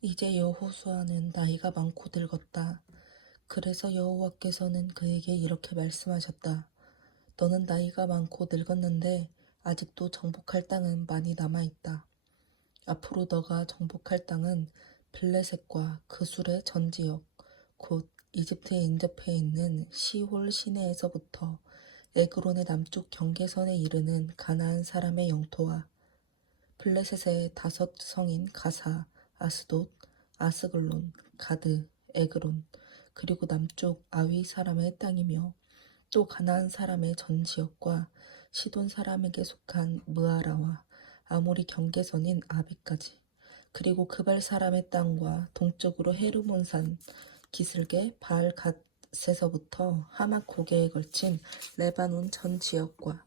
이제 여호수아는 나이가 많고 늙었다. 그래서 여호와께서는 그에게 이렇게 말씀하셨다. 너는 나이가 많고 늙었는데 아직도 정복할 땅은 많이 남아있다. 앞으로 너가 정복할 땅은 블레셋과 그술의 전 지역, 곧 이집트에 인접해 있는 시홀 시내에서부터 에그론의 남쪽 경계선에 이르는 가나안 사람의 영토와 블레셋의 5성인 가사, 아스돗, 아스글론, 가드, 에그론, 그리고 남쪽 아위 사람의 땅이며 또 가나안 사람의 전 지역과 시돈 사람에게 속한 무아라와 아모리 경계선인 아비까지, 그리고 그발 사람의 땅과 동쪽으로 헤르몬산, 기슭의 바알 갓에서부터 하맛 고개에 걸친 레바논 전 지역과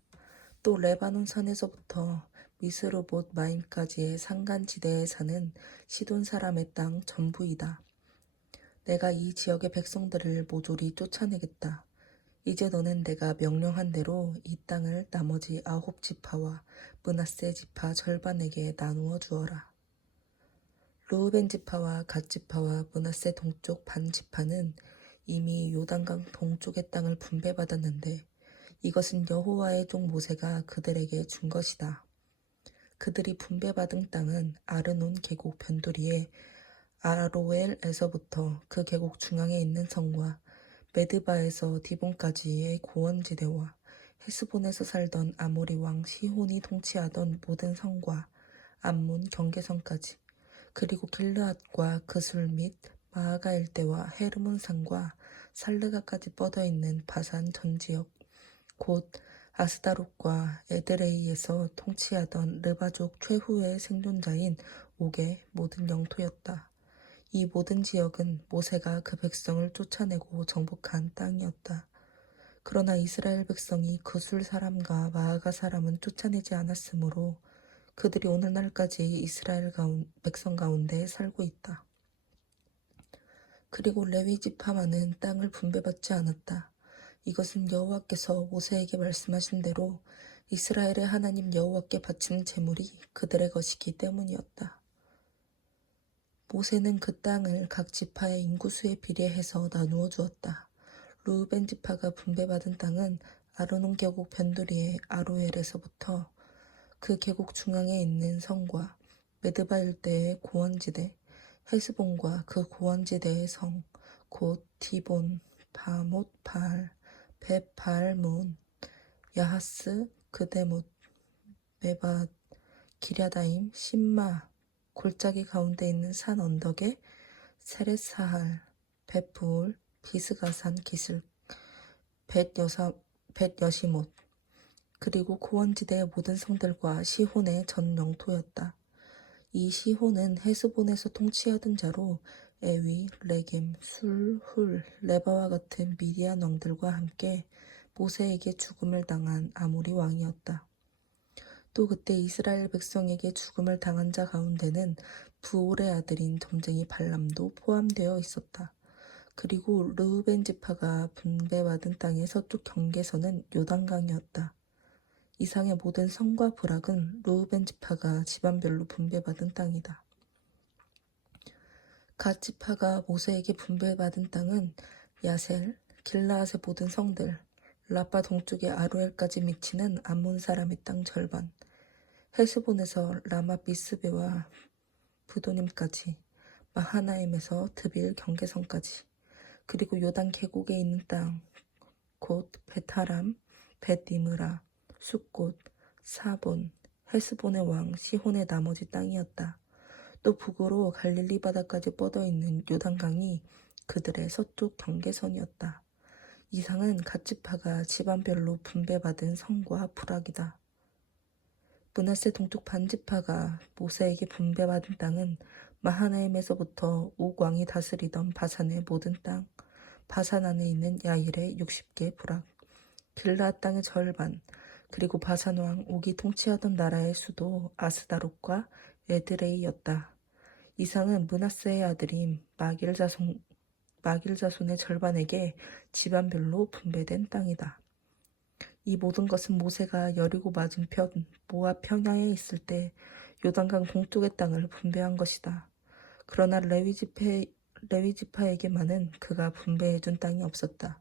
또 레바논 산에서부터 미스르봇 마임까지의 산간지대에 사는 시돈 사람의 땅 전부이다. 내가 이 지역의 백성들을 모조리 쫓아내겠다. 이제 너는 내가 명령한 대로 이 땅을 나머지 9지파와 므낫세 지파 절반에게 나누어 주어라. 르우벤 지파와 갓 지파와 므낫세 동쪽 반 지파는 이미 요단강 동쪽의 땅을 분배받았는데 이것은 여호와의 종 모세가 그들에게 준 것이다. 그들이 분배받은 땅은 아르논 계곡 변두리에 아로엘에서부터 그 계곡 중앙에 있는 성과 메드바에서 디본까지의 고원지대와 헤스본에서 살던 아모리 왕 시혼이 통치하던 모든 성과 암몬 경계선까지, 그리고 길르앗과 그술 및 마아가 일대와 헤르몬 산과 살르가까지 뻗어있는 바산 전 지역, 곧 아스다롯과 에드레이에서 통치하던 르바족 최후의 생존자인 옥의 모든 영토였다. 이 모든 지역은 모세가 그 백성을 쫓아내고 정복한 땅이었다. 그러나 이스라엘 백성이 그술 사람과 마아가 사람은 쫓아내지 않았으므로 그들이 오늘날까지 이스라엘 백성 가운데 살고 있다. 그리고 레위 지파만은 땅을 분배받지 않았다. 이것은 여호와께서 모세에게 말씀하신 대로 이스라엘의 하나님 여호와께 바치는 제물이 그들의 것이기 때문이었다. 모세는 그 땅을 각 지파의 인구수에 비례해서 나누어 주었다. 르우벤 지파가 분배받은 땅은 아르논 계곡 변두리의 아로엘에서부터 그 계곡 중앙에 있는 성과 메드바 일대의 고원지대, 헤스본과 그 고원지대의 성, 곧 디본, 바못 바알, 벳 바알문, 야하스, 그데못, 메밧, 기랴다임, 신마, 골짜기 가운데 있는 산 언덕에 세렛사할, 벳부울, 비스가산 기슭, 벳여시못, 그리고 고원지대의 모든 성들과 시혼의 전 영토였다. 이 시혼은 헤스본에서 통치하던 자로 에위, 레겜, 술, 훌, 레바와 같은 미디안 왕들과 함께 모세에게 죽음을 당한 아모리 왕이었다. 또 그때 이스라엘 백성에게 죽음을 당한 자 가운데는 부올의 아들인 점쟁이 발람도 포함되어 있었다. 그리고 르우벤 지파가 분배받은 땅의 서쪽 경계선은 요단강이었다. 이상의 모든 성과 부락은 르우벤 지파가 집안별로 분배받은 땅이다. 갓 지파가 모세에게 분배받은 땅은 야셀, 길라앗의 모든 성들, 라빠 동쪽의 아루엘까지 미치는 암몬 사람의 땅 절반, 헤스본에서 라마 비스베와 부도님까지, 마하나임에서 드빌 경계선까지, 그리고 요단 계곡에 있는 땅, 곧 베타람, 벳니므라, 숫곳, 사본, 헤스본의 왕 시혼의 나머지 땅이었다. 또 북으로 갈릴리 바다까지 뻗어있는 요단강이 그들의 서쪽 경계선이었다. 이상은 갓 지파가 집안별로 분배받은 성과 부락이다. 므낫세 동쪽 반지파가 모세에게 분배받은 땅은 마하나임에서부터 옥 왕이 다스리던 바산의 모든 땅, 바산 안에 있는 야일의 60개 부락, 길라앗 땅의 절반, 그리고 바산 왕 옥이 통치하던 나라의 수도 아스다롯과 에드레이였다. 이상은 므낫세의 아들인 마길 자손의 절반에게 집안별로 분배된 땅이다. 이 모든 것은 모세가 여리고 맞은편 모압 평야에 있을 때 요단강 동쪽의 땅을 분배한 것이다. 그러나 레위 지파에게만은 그가 분배해준 땅이 없었다.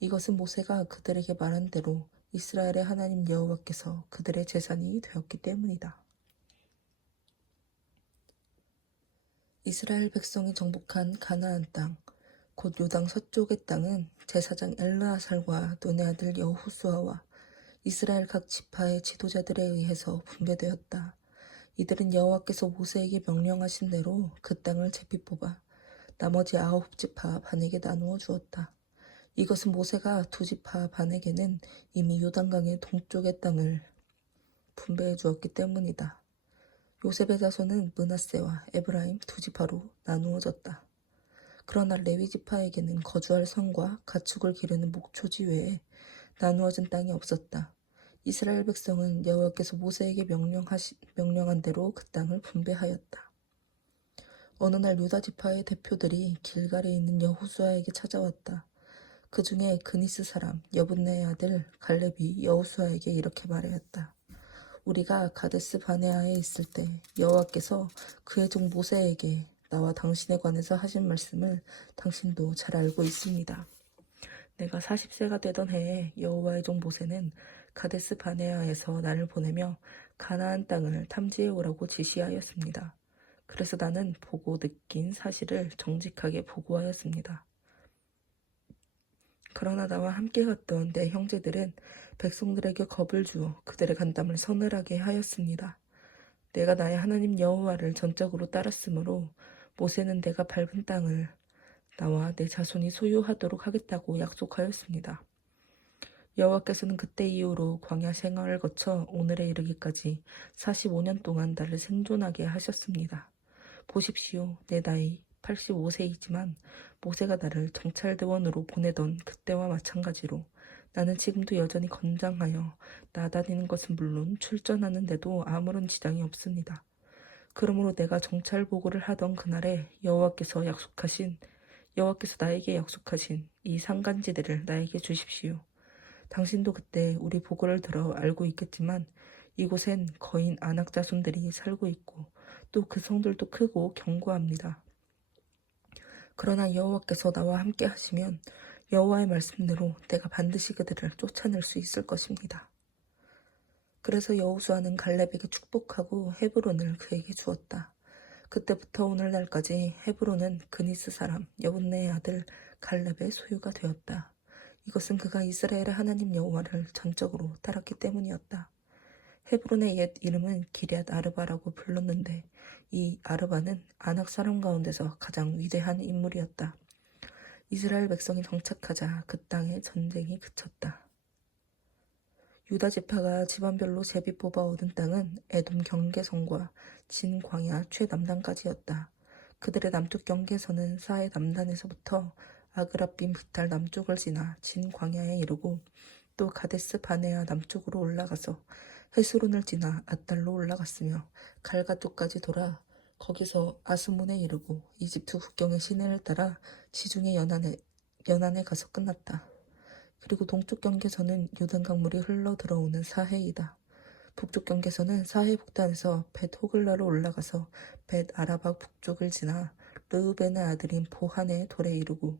이것은 모세가 그들에게 말한 대로 이스라엘의 하나님 여호와께서 그들의 재산이 되었기 때문이다. 이스라엘 백성이 정복한 가나안 땅, 곧 요당 서쪽의 땅은 제사장 엘르아살과 눈의 아들 여호수아와 이스라엘 각 지파의 지도자들에 의해서 분배되었다. 이들은 여호와께서 모세에게 명령하신 대로 그 땅을 제비 뽑아 나머지 9지파 반에게 나누어 주었다. 이것은 모세가 2지파 반에게는 이미 요단강의 동쪽의 땅을 분배해 주었기 때문이다. 요셉의 자손은 므낫세와 에브라임 2지파로 나누어졌다. 그러나 레위 지파에게는 거주할 성과 가축을 기르는 목초지 외에 나누어진 땅이 없었다. 이스라엘 백성은 여호와께서 모세에게 명령한 대로 그 땅을 분배하였다. 어느 날 유다 지파의 대표들이 길갈에 있는 여호수아에게 찾아왔다. 그 중에 그니스 사람 여분네의 아들 갈렙이 여호수아에게 이렇게 말하였다. 우리가 가데스 바네아에 있을 때 여호와께서 그의 종 모세에게 나와 당신에 관해서 하신 말씀을 당신도 잘 알고 있습니다. 내가 40세가 되던 해에 여호와의 종 모세는 가데스 바네아에서 나를 보내며 가나안 땅을 탐지해 오라고 지시하였습니다. 그래서 나는 보고 느낀 사실을 정직하게 보고하였습니다. 그러나 나와 함께 갔던 내 형제들은 백성들에게 겁을 주어 그들의 간담을 서늘하게 하였습니다. 내가 나의 하나님 여호와를 전적으로 따랐으므로 모세는 내가 밟은 땅을 나와 내 자손이 소유하도록 하겠다고 약속하였습니다. 여호와께서는 그때 이후로 광야 생활을 거쳐 오늘에 이르기까지 45년 동안 나를 생존하게 하셨습니다. 보십시오. 내 나이 85세이지만 모세가 나를 정찰대원으로 보내던 그때와 마찬가지로 나는 지금도 여전히 건장하여 나다니는 것은 물론 출전하는데도 아무런 지장이 없습니다. 그러므로 내가 정찰 보고를 하던 그날에 여호와께서 나에게 약속하신 이 산간지대를 나에게 주십시오. 당신도 그때 우리 보고를 들어 알고 있겠지만 이곳엔 거인 아낙 자손들이 살고 있고 또 그 성들도 크고 견고합니다. 그러나 여호와께서 나와 함께 하시면 여호와의 말씀대로 내가 반드시 그들을 쫓아낼 수 있을 것입니다. 그래서 여호수아는 갈렙에게 축복하고 헤브론을 그에게 주었다. 그때부터 오늘날까지 헤브론은 그니스 사람 여분네의 아들 갈렙의 소유가 되었다. 이것은 그가 이스라엘의 하나님 여호와를 전적으로 따랐기 때문이었다. 헤브론의 옛 이름은 기럇 아르바라고 불렀는데 이 아르바는 아낙 사람 가운데서 가장 위대한 인물이었다. 이스라엘 백성이 정착하자 그 땅에 전쟁이 그쳤다. 유다 지파가 집안별로 제비 뽑아 얻은 땅은 에돔 경계선과 진 광야 최남단까지였다. 그들의 남쪽 경계선은 사해 남단에서부터 아그라빔 브탈 남쪽을 지나 진 광야에 이르고 또 가데스 바네아 남쪽으로 올라가서 헤스론을 지나 아달로 올라갔으며 갈가 쪽까지 돌아 거기서 아스몬에 이르고 이집트 국경의 시내를 따라 지중해 연안에 가서 끝났다. 그리고 동쪽 경계선은 요단 강물이 흘러 들어오는 사해이다. 북쪽 경계선은 사해 북단에서 벳 호글라로 올라가서 벳 아라박 북쪽을 지나 르우벤의 아들인 보한의 돌에 이르고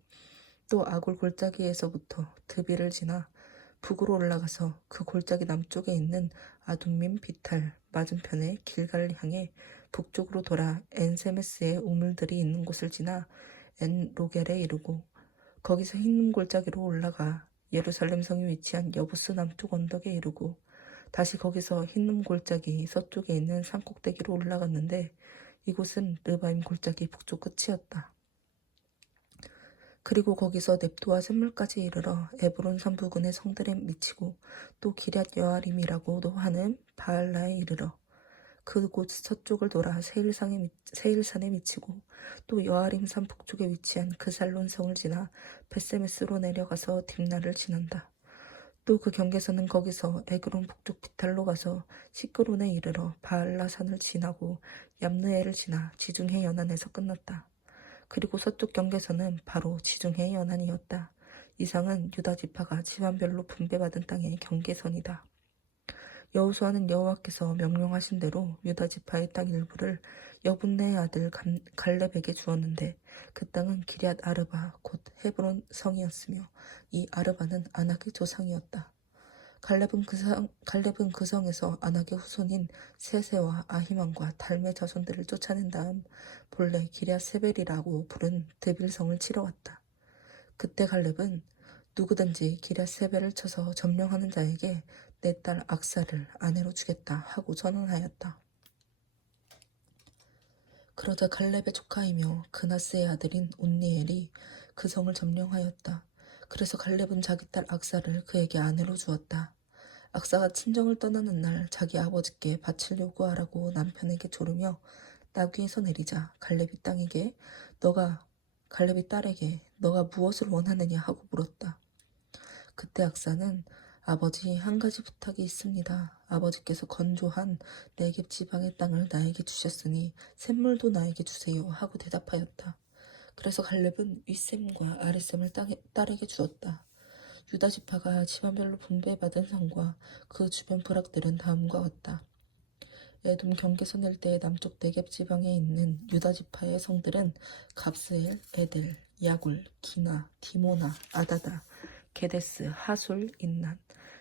또 아골 골짜기에서부터 드비를 지나 북으로 올라가서 그 골짜기 남쪽에 있는 아둠민 비탈 맞은편의 길갈을 향해 북쪽으로 돌아 엔세메스의 우물들이 있는 곳을 지나 엔 로겔에 이르고 거기서 흰눈 골짜기로 올라가 예루살렘 성이 위치한 여부스 남쪽 언덕에 이르고 다시 거기서 흰눈 골짜기 서쪽에 있는 산꼭대기로 올라갔는데 이곳은 르바임 골짜기 북쪽 끝이었다. 그리고 거기서 넵도와 샘물까지 이르러 에브론 산 부근의 성들에 미치고 또 기럇 여아림이라고도 하는 바알라에 이르러 그곳 서쪽을 돌아 세일산에 미치고 또 여아림 산 북쪽에 위치한 그살론 성을 지나 벳세메스로 내려가서 딥나를 지난다. 또 그 경계선은 거기서 에그론 북쪽 비탈로 가서 시크론에 이르러 바알라 산을 지나고 얌느에를 지나 지중해 연안에서 끝났다. 그리고 서쪽 경계선은 바로 지중해 연안이었다. 이상은 유다 지파가 집안별로 분배받은 땅의 경계선이다. 여호수아는 여호와께서 명령하신 대로 유다 지파의 땅 일부를 여분네의 아들 갈렙에게 주었는데 그 땅은 기럇 아르바 곧 헤브론 성이었으며 이 아르바는 아낙의 조상이었다. 갈렙은 그 성에서 아낙의 후손인 세세와 아히만과 달메 자손들을 쫓아낸 다음 본래 기럇 세벨이라고 부른 드빌성을 치러 왔다. 그때 갈렙은 누구든지 기럇 세벨을 쳐서 점령하는 자에게 내 딸 악사를 아내로 주겠다 하고 선언하였다. 그러자 갈렙의 조카이며 그나스의 아들인 온니엘이 그 성을 점령하였다. 그래서 갈렙은 자기 딸 악사를 그에게 아내로 주었다. 악사가 친정을 떠나는 날 자기 아버지께 밭을 요구하라고 남편에게 조르며 나귀에서 내리자 갈렙이 딸에게 너가 무엇을 원하느냐 하고 물었다. 그때 악사는 아버지, 한 가지 부탁이 있습니다. 아버지께서 건조한 네겝 지방의 땅을 나에게 주셨으니 샘물도 나에게 주세요 하고 대답하였다. 그래서 갈렙은 윗샘과 아랫샘을 딸에게 주었다. 유다 지파가 지방별로 분배받은 성과 그 주변 부락들은 다음과 같다. 에돔 경계선 일대의 남쪽 네겝 지방에 있는 유다 지파의 성들은 갑스엘, 에델, 야굴, 기나, 디모나, 아다다, 게데스, 하솔, 인난,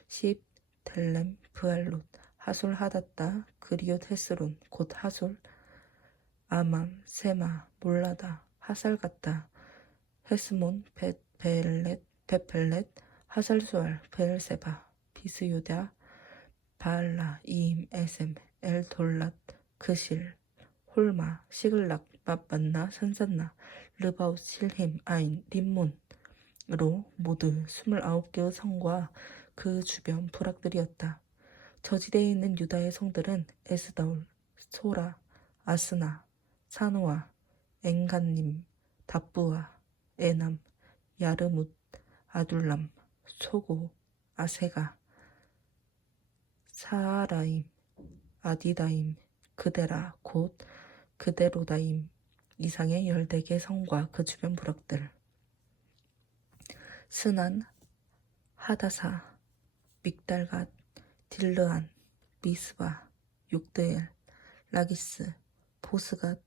십, 델렘, 브알롯, 하솔 하닷다, 그리옷 헤스론, 곧 하솔, 아맘, 세마, 몰라다, 하살갔다, 헤스몬, 벳벨렛, 하살수알, 베엘세바, 비스유다, 바알라, 이임, 에셈, 엘돌랏, 그실, 홀마, 시글락, 맙반나, 산산나, 르바웃, 실힘, 아인, 림몬으로 모두 29개의 성과 그 주변 부락들이었다. 저지대에 있는 유다의 성들은 에스다올, 소라, 아스나, 사노아, 엔간님, 답부아, 에남, 야르뭇, 아둘람, 소고, 아세가, 사하라임, 아디다임, 그데라, 곧 그데로다임 이상의 14개 성과 그 주변 부락들, 스난, 하다사, 믹달갓, 딜르안, 미스바, 욕드엘, 라기스, 보스갓,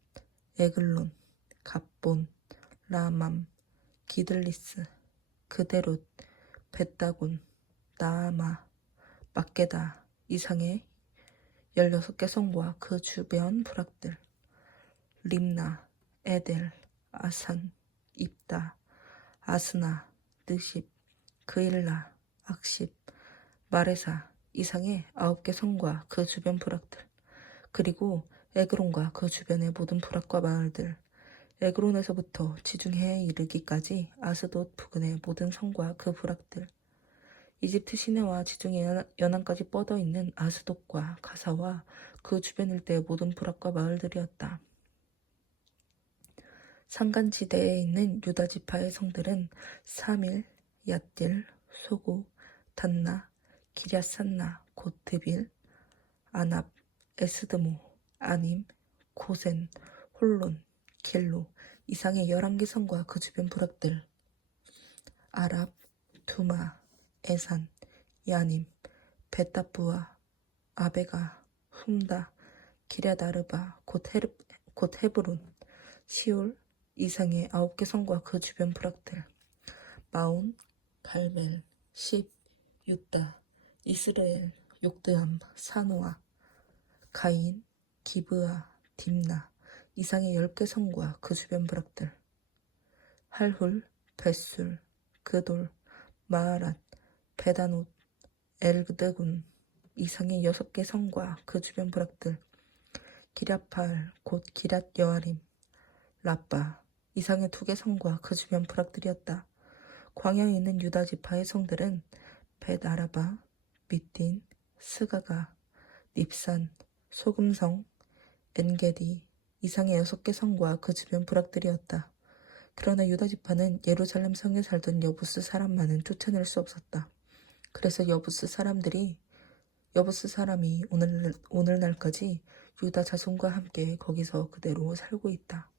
에글론, 갑본, 라맘, 기들리스, 그데롯, 벳다곤, 나아마, 막게다 이상의 16개 성과 그 주변 부락들, 림나, 에델, 아산, 입다, 아스나, 느십, 그일라, 악십, 마레사 이상의 9개 성과 그 주변 부락들, 그리고 에그론과 그 주변의 모든 부락과 마을들, 에그론에서부터 지중해에 이르기까지 아스돗 부근의 모든 성과 그 부락들, 이집트 시내와 지중해 연안까지 뻗어 있는 아스돗과 가사와 그 주변 일대의 모든 부락과 마을들이었다. 산간지대에 있는 유다 지파의 성들은 사밀, 얏딜, 소고, 단나, 기럇산나, 곧 드빌, 아납, 에스드모, 아님, 고센, 홀론, 길로 이상의 11개 성과 그 주변 부락들, 아랍, 두마, 에산, 야님, 베타부아, 아베가, 훔다, 기럇아르바, 곧 헤브론, 시올 이상의 9개 성과 그 주변 부락들, 마온, 갈멜, 십, 유다, 이스라엘, 욕드암, 사노아, 가인, 기브아, 딥나 이상의 10개 성과 그 주변 부락들, 할훌, 벳술, 그돌, 마하랏, 베다노, 엘그드군 이상의 6개 성과 그 주변 부락들, 기럇팔, 곧 기럇 여아림, 라빠 이상의 2개 성과 그 주변 부락들이었다. 광야에 있는 유다 지파의 성들은 벳아라바, 밑딘, 스가가, 닙산, 소금성, 엔게디 이상의 6개 성과 그 주변 부락들이었다. 그러나 유다 지파는 예루살렘 성에 살던 여부스 사람만은 쫓아낼 수 없었다. 그래서 여부스 사람이 오늘날까지 유다 자손과 함께 거기서 그대로 살고 있다.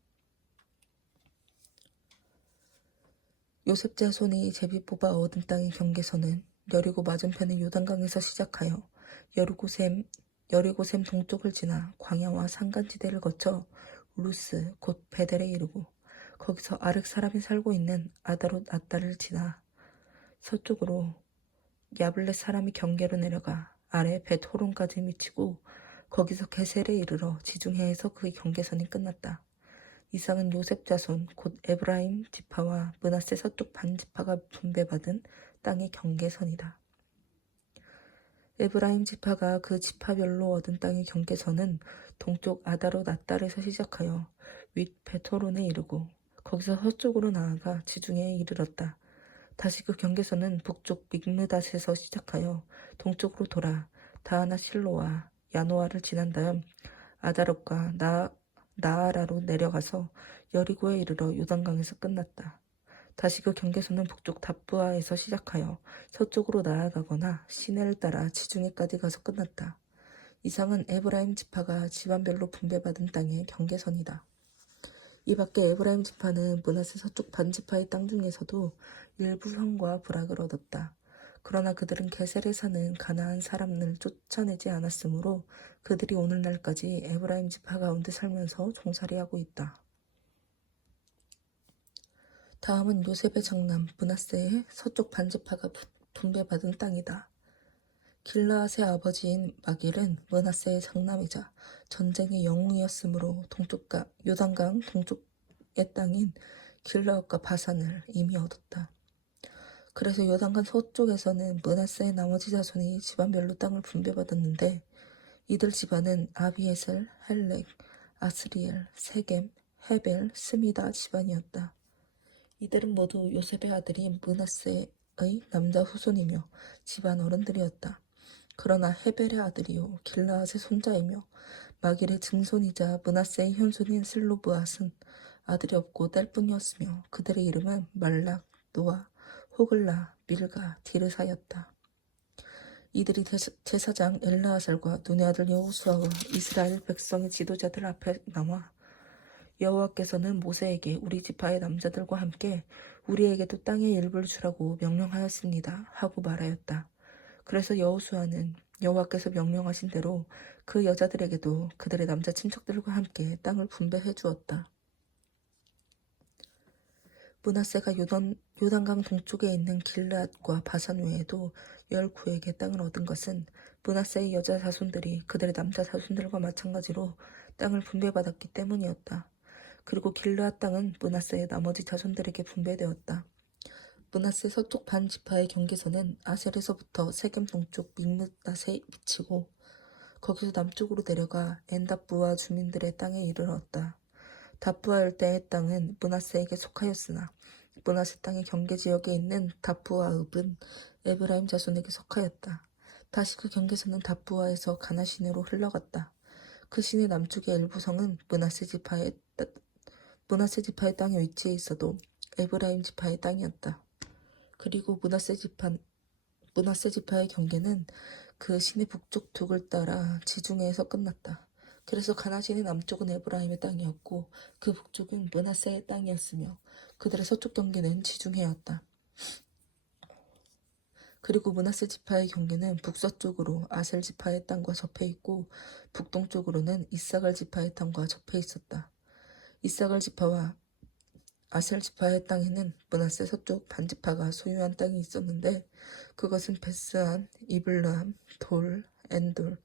요셉 자손이 제비 뽑아 얻은 땅의 경계선은 여리고 맞은편의 요단강에서 시작하여 여리고샘 동쪽을 지나 광야와 산간지대를 거쳐 루스 곧 베델에 이르고 거기서 아렉 사람이 살고 있는 아다롯 아따를 지나 서쪽으로 야블렛 사람이 경계로 내려가 아래 벳호론까지 미치고 거기서 게셀에 이르러 지중해에서 그 경계선이 끝났다. 이상은 요셉 자손 곧 에브라임 지파와 므낫세 서쪽 반 지파가 분배받은 땅의 경계선이다. 에브라임 지파가 그 지파별로 얻은 땅의 경계선은 동쪽 아다롯 아딸에서 시작하여 윗 베토론에 이르고 거기서 서쪽으로 나아가 지중해에 이르렀다. 다시 그 경계선은 북쪽 믹므닷에서 시작하여 동쪽으로 돌아 다하나 실로와 야노아를 지난 다음 아다롯과 나아라로 내려가서 여리고에 이르러 요단강에서 끝났다. 다시 그 경계선은 북쪽 답부아에서 시작하여 서쪽으로 나아가거나 시내를 따라 지중해까지 가서 끝났다. 이상은 에브라임 지파가 집안별로 분배받은 땅의 경계선이다. 이 밖에 에브라임 지파는 므낫세 서쪽 반지파의 땅 중에서도 일부 성과 부락을 얻었다. 그러나 그들은 게셀에 사는 가나안 사람을 쫓아내지 않았으므로 그들이 오늘날까지 에브라임 지파 가운데 살면서 종살이하고 있다. 다음은 요셉의 장남 므낫세의 서쪽 반지파가 분배받은 땅이다. 길라앗의 아버지인 마길은 므낫세의 장남이자 전쟁의 영웅이었으므로 요단강 동쪽의 땅인 길라앗과 바산을 이미 얻었다. 그래서 요단강 서쪽에서는 므낫세의 나머지 자손이 집안별로 땅을 분배받았는데 이들 집안은 아비에셀, 헬렉, 아스리엘, 세겜, 헤벨, 스미다 집안이었다. 이들은 모두 요셉의 아들인 므낫세의 남자 후손이며 집안 어른들이었다. 그러나 헤벨의 아들이요 길라앗의 손자이며 마길의 증손이자 므낫세의 현손인 슬로브앗은 아들이 없고 딸 뿐이었으며 그들의 이름은 말락, 노아, 호글라, 밀가, 디르사였다. 이들이 제사장 엘르아살과 눈의 아들 여호수아와 이스라엘 백성의 지도자들 앞에 나와 여호와께서는 모세에게 우리 지파의 남자들과 함께 우리에게도 땅의 일부를 주라고 명령하였습니다 하고 말하였다. 그래서 여호수아는 여호와께서 명령하신 대로 그 여자들에게도 그들의 남자 친척들과 함께 땅을 분배해 주었다. 므낫세가 요단강 동쪽에 있는 길르앗과 바산 외에도 19에게 땅을 얻은 것은 므낫세의 여자 자손들이 그들의 남자 자손들과 마찬가지로 땅을 분배받았기 때문이었다. 그리고 길르앗 땅은 므낫세의 나머지 자손들에게 분배되었다. 므낫세 서쪽 반 지파의 경계선은 아셀에서부터 세겜 동쪽 믹므닷에 미치고 거기서 남쪽으로 내려가 엔답부아 주민들의 땅에 이르렀다. 답부아 일대의 땅은 므낫세에게 속하였으나 므낫세 땅의 경계지역에 있는 답부아읍은 에브라임 자손에게 속하였다. 다시 그 경계선은 답부아에서 가나 시내로 흘러갔다. 그 시내 남쪽의 일부 성은 므낫세 지파의 땅에 위치해 있어도 에브라임 지파의 땅이었다. 그리고 므낫세 지파의 경계는 그 시내 북쪽 둑을 따라 지중해에서 끝났다. 그래서 가나 시내 남쪽은 에브라임의 땅이었고 그 북쪽은 므낫세의 땅이었으며 그들의 서쪽 경계는 지중해였다. 그리고 므낫세 지파의 경계는 북서쪽으로 아셀 지파의 땅과 접해 있고 북동쪽으로는 이사갈 지파의 땅과 접해 있었다. 이사갈 지파와 아셀 지파의 땅에는 므낫세 서쪽 반지파가 소유한 땅이 있었는데 그것은 베스안, 이블람, 돌, 엔돌,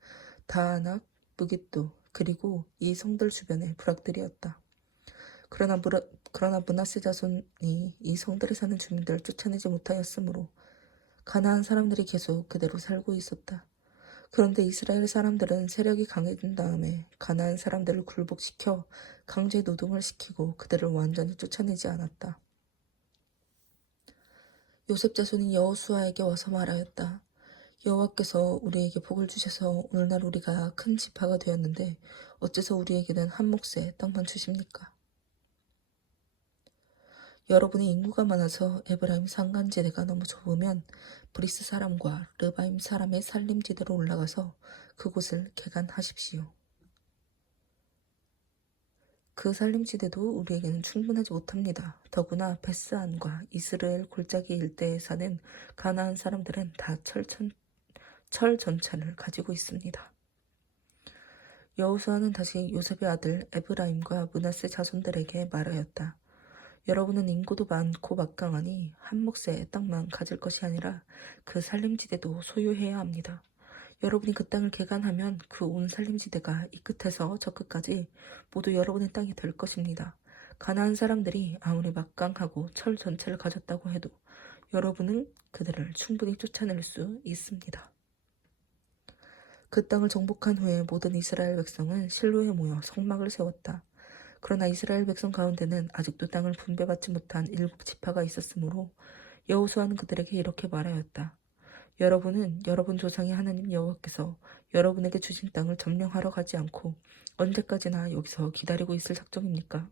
다아낙, 무깃도 그리고 이 성들 주변의 부락들이었다. 그러나 므낫세 자손이 이 성들에 사는 주민들을 쫓아내지 못하였으므로 가나안 사람들이 계속 그대로 살고 있었다. 그런데 이스라엘 사람들은 세력이 강해진 다음에 가나안 사람들을 굴복시켜 강제 노동을 시키고 그들을 완전히 쫓아내지 않았다. 요셉 자손이 여호수아에게 와서 말하였다. 여호와께서 우리에게 복을 주셔서 오늘날 우리가 큰 지파가 되었는데 어째서 우리에게는 한 몫의 땅만 주십니까? 여러분의 인구가 많아서 에브라임 산간지대가 너무 좁으면 브리스 사람과 르바임 사람의 산림지대로 올라가서 그곳을 개간하십시오. 그 산림지대도 우리에게는 충분하지 못합니다. 더구나 베스안과 이스라엘 골짜기 일대에 사는 가나안 사람들은 다 철 전체를 가지고 있습니다. 여호수아는 다시 요셉의 아들 에브라임과 므낫세 자손들에게 말하였다. 여러분은 인구도 많고 막강하니 한 몫의 땅만 가질 것이 아니라 그 산림지대도 소유해야 합니다. 여러분이 그 땅을 개간하면 그 온 산림지대가 이 끝에서 저 끝까지 모두 여러분의 땅이 될 것입니다. 가나안 사람들이 아무리 막강하고 철 전체를 가졌다고 해도 여러분은 그들을 충분히 쫓아낼 수 있습니다. 그 땅을 정복한 후에 모든 이스라엘 백성은 실로에 모여 성막을 세웠다. 그러나 이스라엘 백성 가운데는 아직도 땅을 분배받지 못한 7지파가 있었으므로 여호수아는 그들에게 이렇게 말하였다. 여러분은 여러분 조상의 하나님 여호와께서 여러분에게 주신 땅을 점령하러 가지 않고 언제까지나 여기서 기다리고 있을 작정입니까?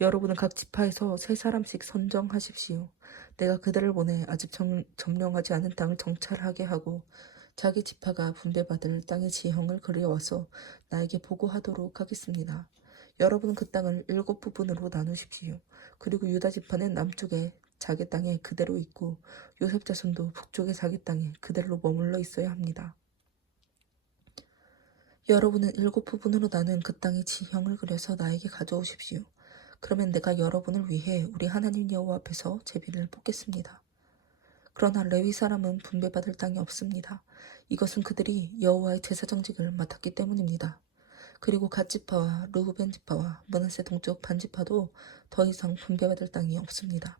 여러분은 각 지파에서 3사람씩 선정하십시오. 내가 그들을 보내 아직 점령하지 않은 땅을 정찰하게 하고 자기 지파가 분배받을 땅의 지형을 그려와서 나에게 보고하도록 하겠습니다. 여러분은 그 땅을 7부분으로 나누십시오. 그리고 유다 지파는 남쪽에 자기 땅에 그대로 있고 요셉 자손도 북쪽의 자기 땅에 그대로 머물러 있어야 합니다. 여러분은 7부분으로 나눈 그 땅의 지형을 그려서 나에게 가져오십시오. 그러면 내가 여러분을 위해 우리 하나님 여호와 앞에서 제비를 뽑겠습니다. 그러나 레위 사람은 분배받을 땅이 없습니다. 이것은 그들이 여호와의 제사장직을 맡았기 때문입니다. 그리고 갓 지파와 르우벤 지파와 므낫세 동쪽 반 지파도 더 이상 분배받을 땅이 없습니다.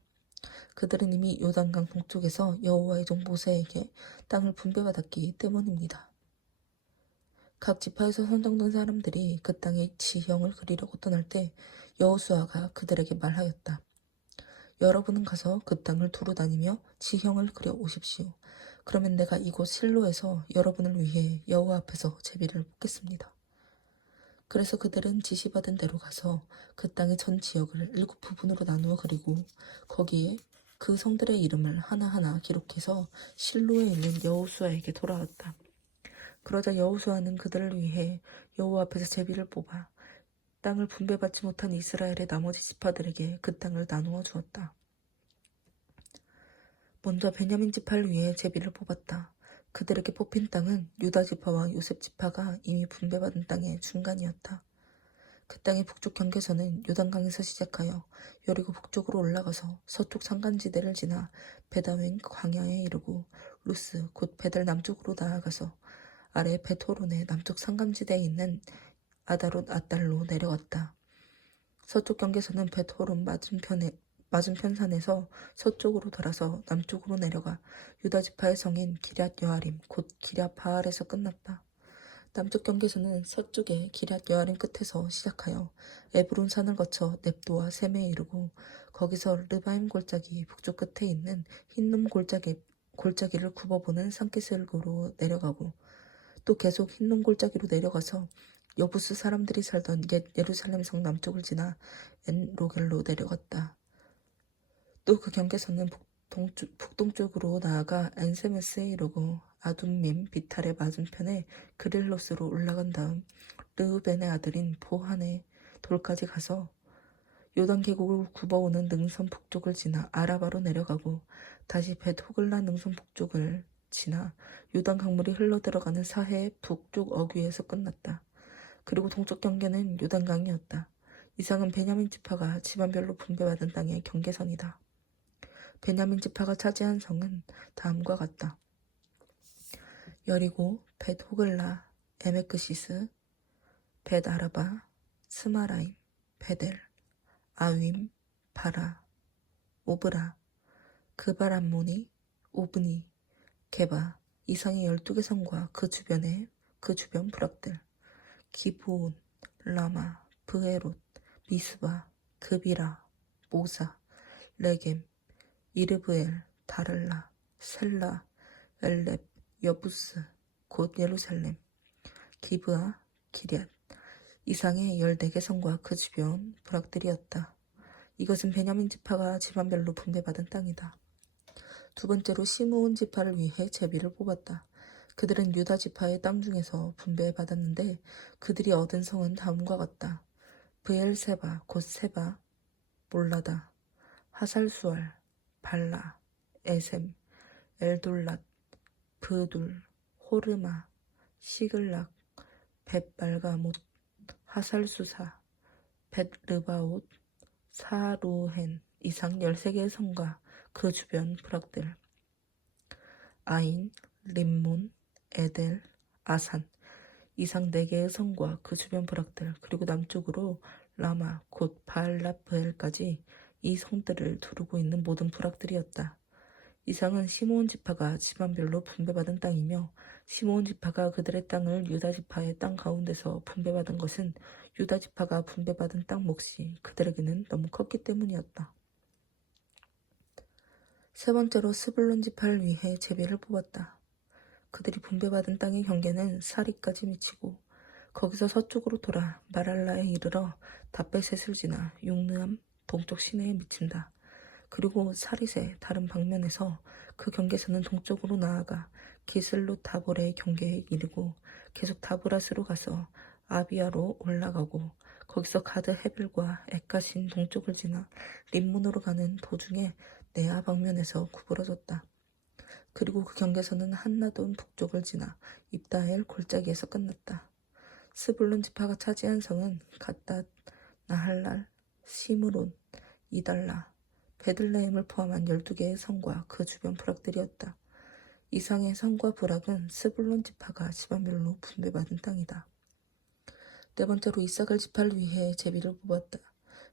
그들은 이미 요단강 동쪽에서 여호와의 종 모세에게 땅을 분배받았기 때문입니다. 각 지파에서 선정된 사람들이 그 땅의 지형을 그리려고 떠날 때 여호수아가 그들에게 말하였다. 여러분은 가서 그 땅을 두루 다니며 지형을 그려 오십시오. 그러면 내가 이곳 실로에서 여러분을 위해 여호와 앞에서 제비를 뽑겠습니다. 그래서 그들은 지시받은 대로 가서 그 땅의 전 지역을 7부분으로 나누어 그리고 거기에 그 성들의 이름을 하나하나 기록해서 실로에 있는 여호수아에게 돌아왔다. 그러자 여호수아는 그들을 위해 여호와 앞에서 제비를 뽑아 땅을 분배받지 못한 이스라엘의 나머지 지파들에게 그 땅을 나누어 주었다. 먼저 베냐민 지파를 위해 제비를 뽑았다. 그들에게 뽑힌 땅은 유다 지파와 요셉 지파가 이미 분배받은 땅의 중간이었다. 그 땅의 북쪽 경계선은 요단강에서 시작하여 여리고 북쪽으로 올라가서 서쪽 산간지대를 지나 베다웬 광야에 이르고 루스 곧 베델 남쪽으로 나아가서 아래 베토론의 남쪽 산간지대에 있는 아다롯 아달로 내려갔다. 서쪽 경계선은 베토론 맞은편 산에서 서쪽으로 돌아서 남쪽으로 내려가 유다 지파의 성인 기럇 여아림 곧 기럇 바알에서 끝났다. 남쪽 경계선은 서쪽의 기럇 여아림 끝에서 시작하여 에브론 산을 거쳐 넵도와 셈에 이르고 거기서 르바임 골짜기 북쪽 끝에 있는 흰놈 골짜기를 굽어보는 산기슭으로 내려가고 또 계속 흰놈 골짜기로 내려가서 여부스 사람들이 살던 옛 예루살렘 성 남쪽을 지나 엔로겔로 내려갔다. 또 그 경계선은 북동쪽으로 나아가 엔세메스에 이르고 아둠밈 비탈의 맞은편에 그릴로스로 올라간 다음 르우벤의 아들인 보한의 돌까지 가서 요단 계곡을 굽어오는 능선 북쪽을 지나 아라바로 내려가고 다시 벳호글라 능선 북쪽을 지나 요단 강물이 흘러들어가는 사해 북쪽 어귀에서 끝났다. 그리고 동쪽 경계는 요단강이었다. 이상은 베냐민 지파가 집안별로 분배받은 땅의 경계선이다. 베냐민 지파가 차지한 성은 다음과 같다. 여리고, 벳호글라, 에메크시스, 벳아라바, 스마라임, 베델, 아윈, 바라, 오브라, 그바람모니, 오브니, 게바, 이상의 12개 성과 그 주변 부락들, 기브온, 라마, 브에롯, 미스바, 그비라, 모사, 레겜, 이르브엘, 다를라, 셀라, 엘렙, 여부스, 곧 예루살렘, 기브아, 기럇, 이상의 14개 성과 그 주변 부락들이었다. 이것은 베냐민 지파가 집안별로 분배받은 땅이다. 두 번째로 시므온 지파를 위해 제비를 뽑았다. 그들은 유다 지파의 땅 중에서 분배받았는데 그들이 얻은 성은 다음과 같다. 브엘세바, 곧 세바, 몰라다, 하살수알, 발라, 에셈, 엘돌랏, 브둘, 호르마, 시글락, 벳발가못, 하살수사, 벳르바옷, 사루헨 이상 13개의 성과 그 주변 부락들, 아인, 림몬, 에델, 아산 이상 4개의 성과 그 주변 부락들, 그리고 남쪽으로 라마 곧 바알라프엘까지 이 성들을 두르고 있는 모든 부락들이었다. 이상은 시므온 지파가 집안별로 분배받은 땅이며 시므온 지파가 그들의 땅을 유다 지파의 땅 가운데서 분배받은 것은 유다 지파가 분배받은 땅 몫이 그들에게는 너무 컸기 때문이었다. 세 번째로 스불론 지파를 위해 제비를 뽑았다. 그들이 분배받은 땅의 경계는 사리까지 미치고 거기서 서쪽으로 돌아 마랄라에 이르러 다베셋을 지나 용르암 동쪽 시내에 미친다. 그리고 사릿의 다른 방면에서 그 경계선은 동쪽으로 나아가 기슬롯 다볼의 경계에 이르고 계속 다브라스로 가서 아비아로 올라가고 거기서 가드 헤벨과 에카신 동쪽을 지나 림몬으로 가는 도중에 네아 방면에서 구부러졌다. 그리고 그 경계선은 한나돈 북쪽을 지나 입다엘 골짜기에서 끝났다. 스불론 지파가 차지한 성은 갓닷, 나할랄, 시므론, 이달라, 베들레헴을 포함한 12개의 성과 그 주변 부락들이었다. 이상의 성과 부락은 스불론 지파가 집안별로 분배받은 땅이다. 네 번째로 이사갈 지파를 위해 제비를 뽑았다.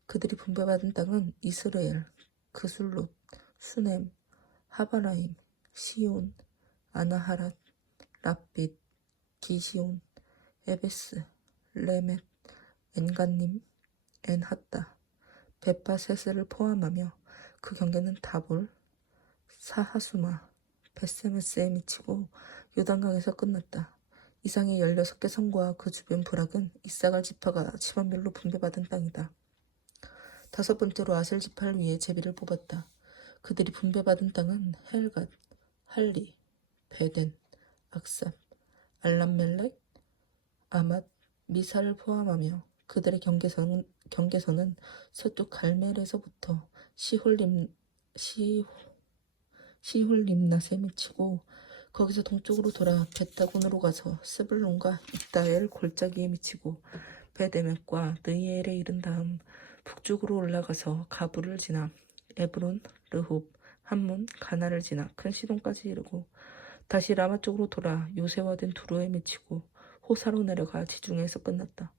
그들이 분배받은 땅은 이스라엘, 그술롯, 수넴, 하바라임, 시온, 아나하랏, 랍빗, 기시온, 에베스, 레멧, 엔간님, 엔핫다, 벳바세스를 포함하며 그 경계는 다볼, 사하수마, 베세메스에 미치고 요단강에서 끝났다. 이상의 16개 성과 그 주변 부락은 이사갈 지파가 집안별로 분배받은 땅이다. 다섯 번째로 아셀 지파를 위해 제비를 뽑았다. 그들이 분배받은 땅은 헬갓, 할리, 베덴, 악삽, 알람멜렉, 아맛, 미사를 포함하며 그들의 경계선은 서쪽 갈멜에서부터 시홀림낫에 미치고 거기서 동쪽으로 돌아 벳다곤으로 가서 스불론과 입다엘 골짜기에 미치고 베데멧과 느이엘에 이른 다음 북쪽으로 올라가서 가부를 지나 에브론, 르홉, 함문, 가나를 지나 큰 시돈까지 이르고 다시 라마 쪽으로 돌아 요새화된 두루에 미치고 호사로 내려가 지중해에서 끝났다.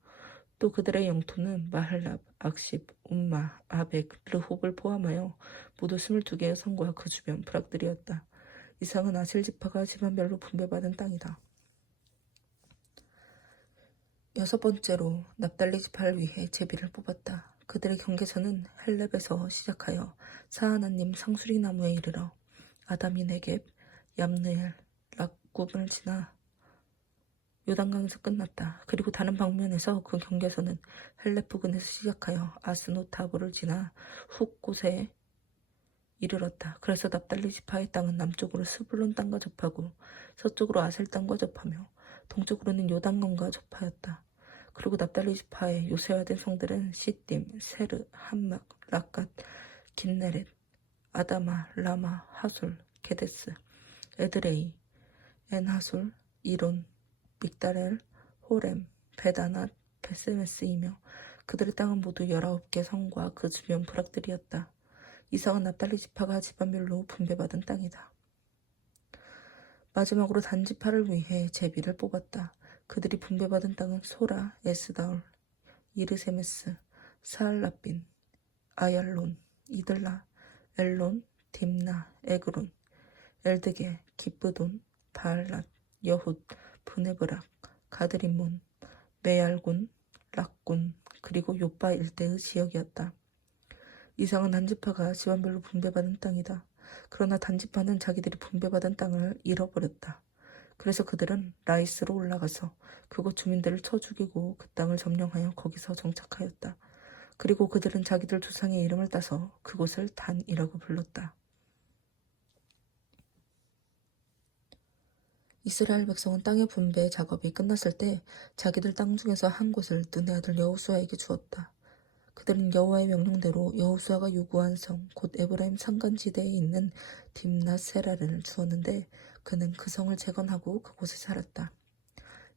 또 그들의 영토는 마할랍, 악십, 움마, 아벡, 르홉을 포함하여 모두 22개의 성과 그 주변 부락들이었다. 이상은 아셀 지파가 집안별로 분배받은 땅이다. 여섯 번째로 납달리 지파를 위해 제비를 뽑았다. 그들의 경계선은 헬렙에서 시작하여 사하나님 상수리 나무에 이르러 아다미 네겝, 얌느엘, 락굽을 지나 요단강에서 끝났다. 그리고 다른 방면에서 그 경계선은 헬렙 부근에서 시작하여 아스노 타보를 지나 훅 곳에 이르렀다. 그래서 납달리 지파의 땅은 남쪽으로 스불론 땅과 접하고 서쪽으로 아셀 땅과 접하며 동쪽으로는 요단강과 접하였다. 그리고 납달리 지파의 요새화된 성들은 시딤, 세르, 함막, 라갓, 긴네렛, 아다마, 라마, 하솔, 게데스, 에드레이, 엔하솔, 이론, 믹다렐, 호렘, 베다낫, 베세메스이며 그들의 땅은 모두 19개 성과 그 주변 부락들이었다. 이상은 납달리 지파가 집안별로 분배받은 땅이다. 마지막으로 단 지파를 위해 제비를 뽑았다. 그들이 분배받은 땅은 소라, 에스다올, 이르세메스, 사알라빈, 아얄론, 이들라, 엘론, 딥나, 에그론, 엘드게, 기브돈, 바알랏, 여훗, 브네브락, 가드림몬, 메얄군, 락군, 그리고 요빠 일대의 지역이었다. 이상은 단지파가 집안별로 분배받은 땅이다. 그러나 단지파는 자기들이 분배받은 땅을 잃어버렸다. 그래서 그들은 라이스로 올라가서 그곳 주민들을 쳐 죽이고 그 땅을 점령하여 거기서 정착하였다. 그리고 그들은 자기들 조상의 이름을 따서 그곳을 단이라고 불렀다. 이스라엘 백성은 땅의 분배 작업이 끝났을 때 자기들 땅 중에서 한 곳을 눈의 아들 여호수아에게 주었다. 그들은 여호와의 명령대로 여호수아가 요구한 성, 곧 에브라임 산간지대에 있는 딥낫 세라를 주었는데 그는 그 성을 재건하고 그곳에 살았다.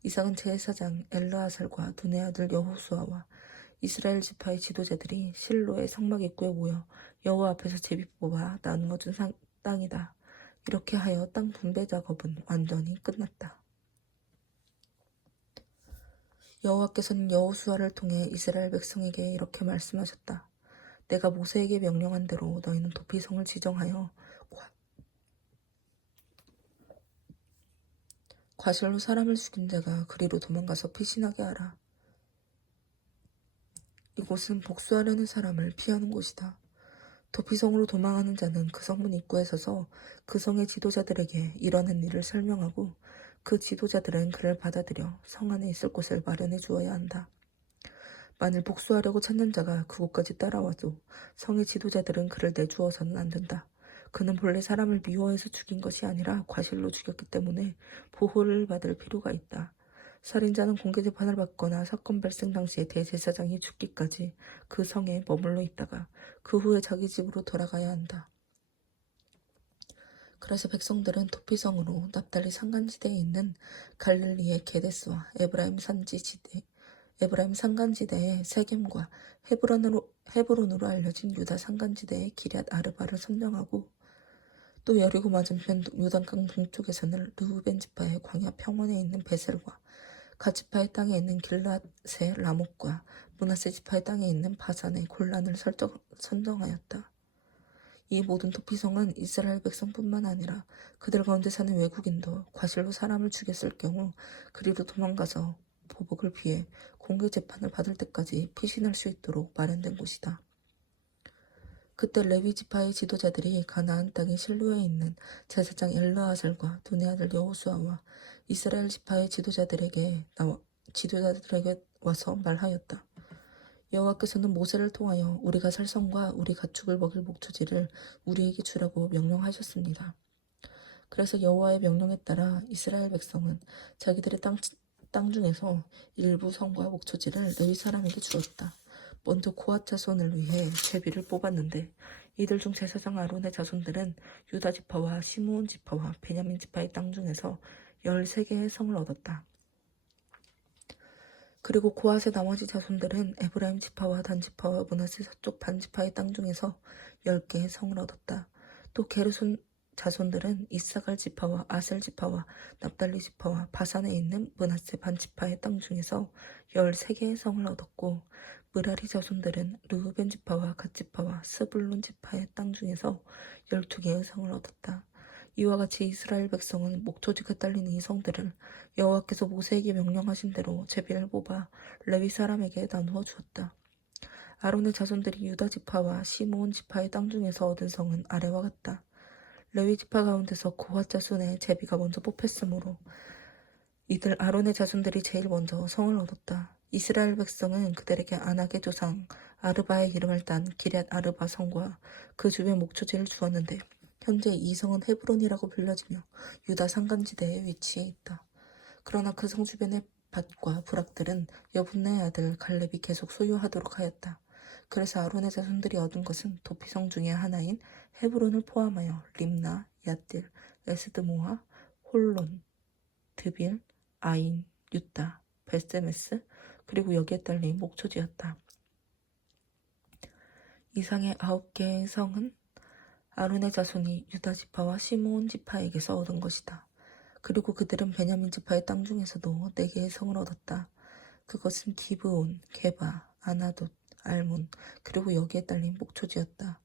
이삭은 제사장 엘르아살과 눈의 아들 여호수아와 이스라엘 지파의 지도자들이 실로의 성막 입구에 모여 여호와 앞에서 제비 뽑아 나누어준 땅이다. 이렇게 하여 땅 분배 작업은 완전히 끝났다. 여호와께서는 여호수아를 통해 이스라엘 백성에게 이렇게 말씀하셨다. 내가 모세에게 명령한 대로 너희는 도피성을 지정하여 과실로 사람을 죽인 자가 그리로 도망가서 피신하게 하라. 이곳은 복수하려는 사람을 피하는 곳이다. 도피성으로 도망하는 자는 그 성문 입구에 서서 그 성의 지도자들에게 일어난 일을 설명하고 그 지도자들은 그를 받아들여 성 안에 있을 곳을 마련해 주어야 한다. 만일 복수하려고 찾는 자가 그곳까지 따라와도 성의 지도자들은 그를 내주어서는 안 된다. 그는 본래 사람을 미워해서 죽인 것이 아니라 과실로 죽였기 때문에 보호를 받을 필요가 있다. 살인자는 공개재판을 받거나 사건 발생 당시에 대제사장이 죽기까지 그 성에 머물러 있다가 그 후에 자기 집으로 돌아가야 한다. 그래서 백성들은 도피성으로 납달리 산간지대에 있는 갈릴리의 게데스와 에브라임 산간지대의 세겜과 헤브론으로 알려진 유다 산간지대의 기럇 아르바를 선정하고 또 여리고 맞은편 요단강 동쪽에서는 르우벤 지파의 광야 평원에 있는 베셀과 갓 지파의 땅에 있는 길앗의 라못과 므낫세 지파의 땅에 있는 바산의 골란을 선정하였다. 이 모든 도피성은 이스라엘 백성뿐만 아니라 그들 가운데 사는 외국인도 과실로 사람을 죽였을 경우 그리로 도망가서 보복을 피해 공개 재판을 받을 때까지 피신할 수 있도록 마련된 곳이다. 그때 레위 지파의 지도자들이 가나안 땅의 실로에 있는 제사장 엘르아살과 눈의 아들 여호수아와 이스라엘 지파의 지도자들에게 와서 말하였다. 여호와께서는 모세를 통하여 우리가 살 성과 우리 가축을 먹일 목초지를 우리에게 주라고 명령하셨습니다. 그래서 여호와의 명령에 따라 이스라엘 백성은 자기들의 땅 중에서 일부 성과 목초지를 레위 사람에게 주었다. 먼저 고앗 자손을 위해 제비를 뽑았는데 이들 중 제사장 아론의 자손들은 유다 지파와 시므온 지파와 베냐민 지파의 땅 중에서 13개의 성을 얻었다. 그리고 고앗의 나머지 자손들은 에브라임 지파와 단 지파와 므낫세 서쪽 반 지파의 땅 중에서 10개의 성을 얻었다. 또 게르손 자손들은 이사갈 지파와 아셀 지파와 납달리 지파와 바산에 있는 므낫세 반 지파의 땅 중에서 13개의 성을 얻었고 므라리 자손들은 르우벤 지파와 갓 지파와 스불론 지파의 땅 중에서 12개의 성을 얻었다. 이와 같이 이스라엘 백성은 목초지가 딸린 이 성들을 여호와께서 모세에게 명령하신 대로 제비를 뽑아 레위 사람에게 나누어 주었다. 아론의 자손들이 유다 지파와 시므온 지파의 땅 중에서 얻은 성은 아래와 같다. 레위 지파 가운데서 고핫 자손의 제비가 먼저 뽑혔으므로 이들 아론의 자손들이 제일 먼저 성을 얻었다. 이스라엘 백성은 그들에게 아낙의 조상 아르바의 이름을 딴 기럇 아르바 성과 그 주변 목초지를 주었는데 현재 이 성은 헤브론이라고 불려지며 유다 산간지대에 위치해 있다. 그러나 그 성 주변의 밭과 부락들은 여분네의 아들 갈렙이 계속 소유하도록 하였다. 그래서 아론의 자손들이 얻은 것은 도피성 중의 하나인 헤브론을 포함하여 림나, 얏딜, 에스드모아, 홀론, 드빌, 아인, 유타, 베스메스 그리고 여기에 딸린 목초지였다. 이상의 9개의 성은 아론의 자손이 유다 지파와 시므온 지파에게서 얻은 것이다. 그리고 그들은 베냐민 지파의 땅 중에서도 4개의 성을 얻었다. 그것은 기브온, 게바, 아나돗, 알문, 그리고 여기에 딸린 목초지였다.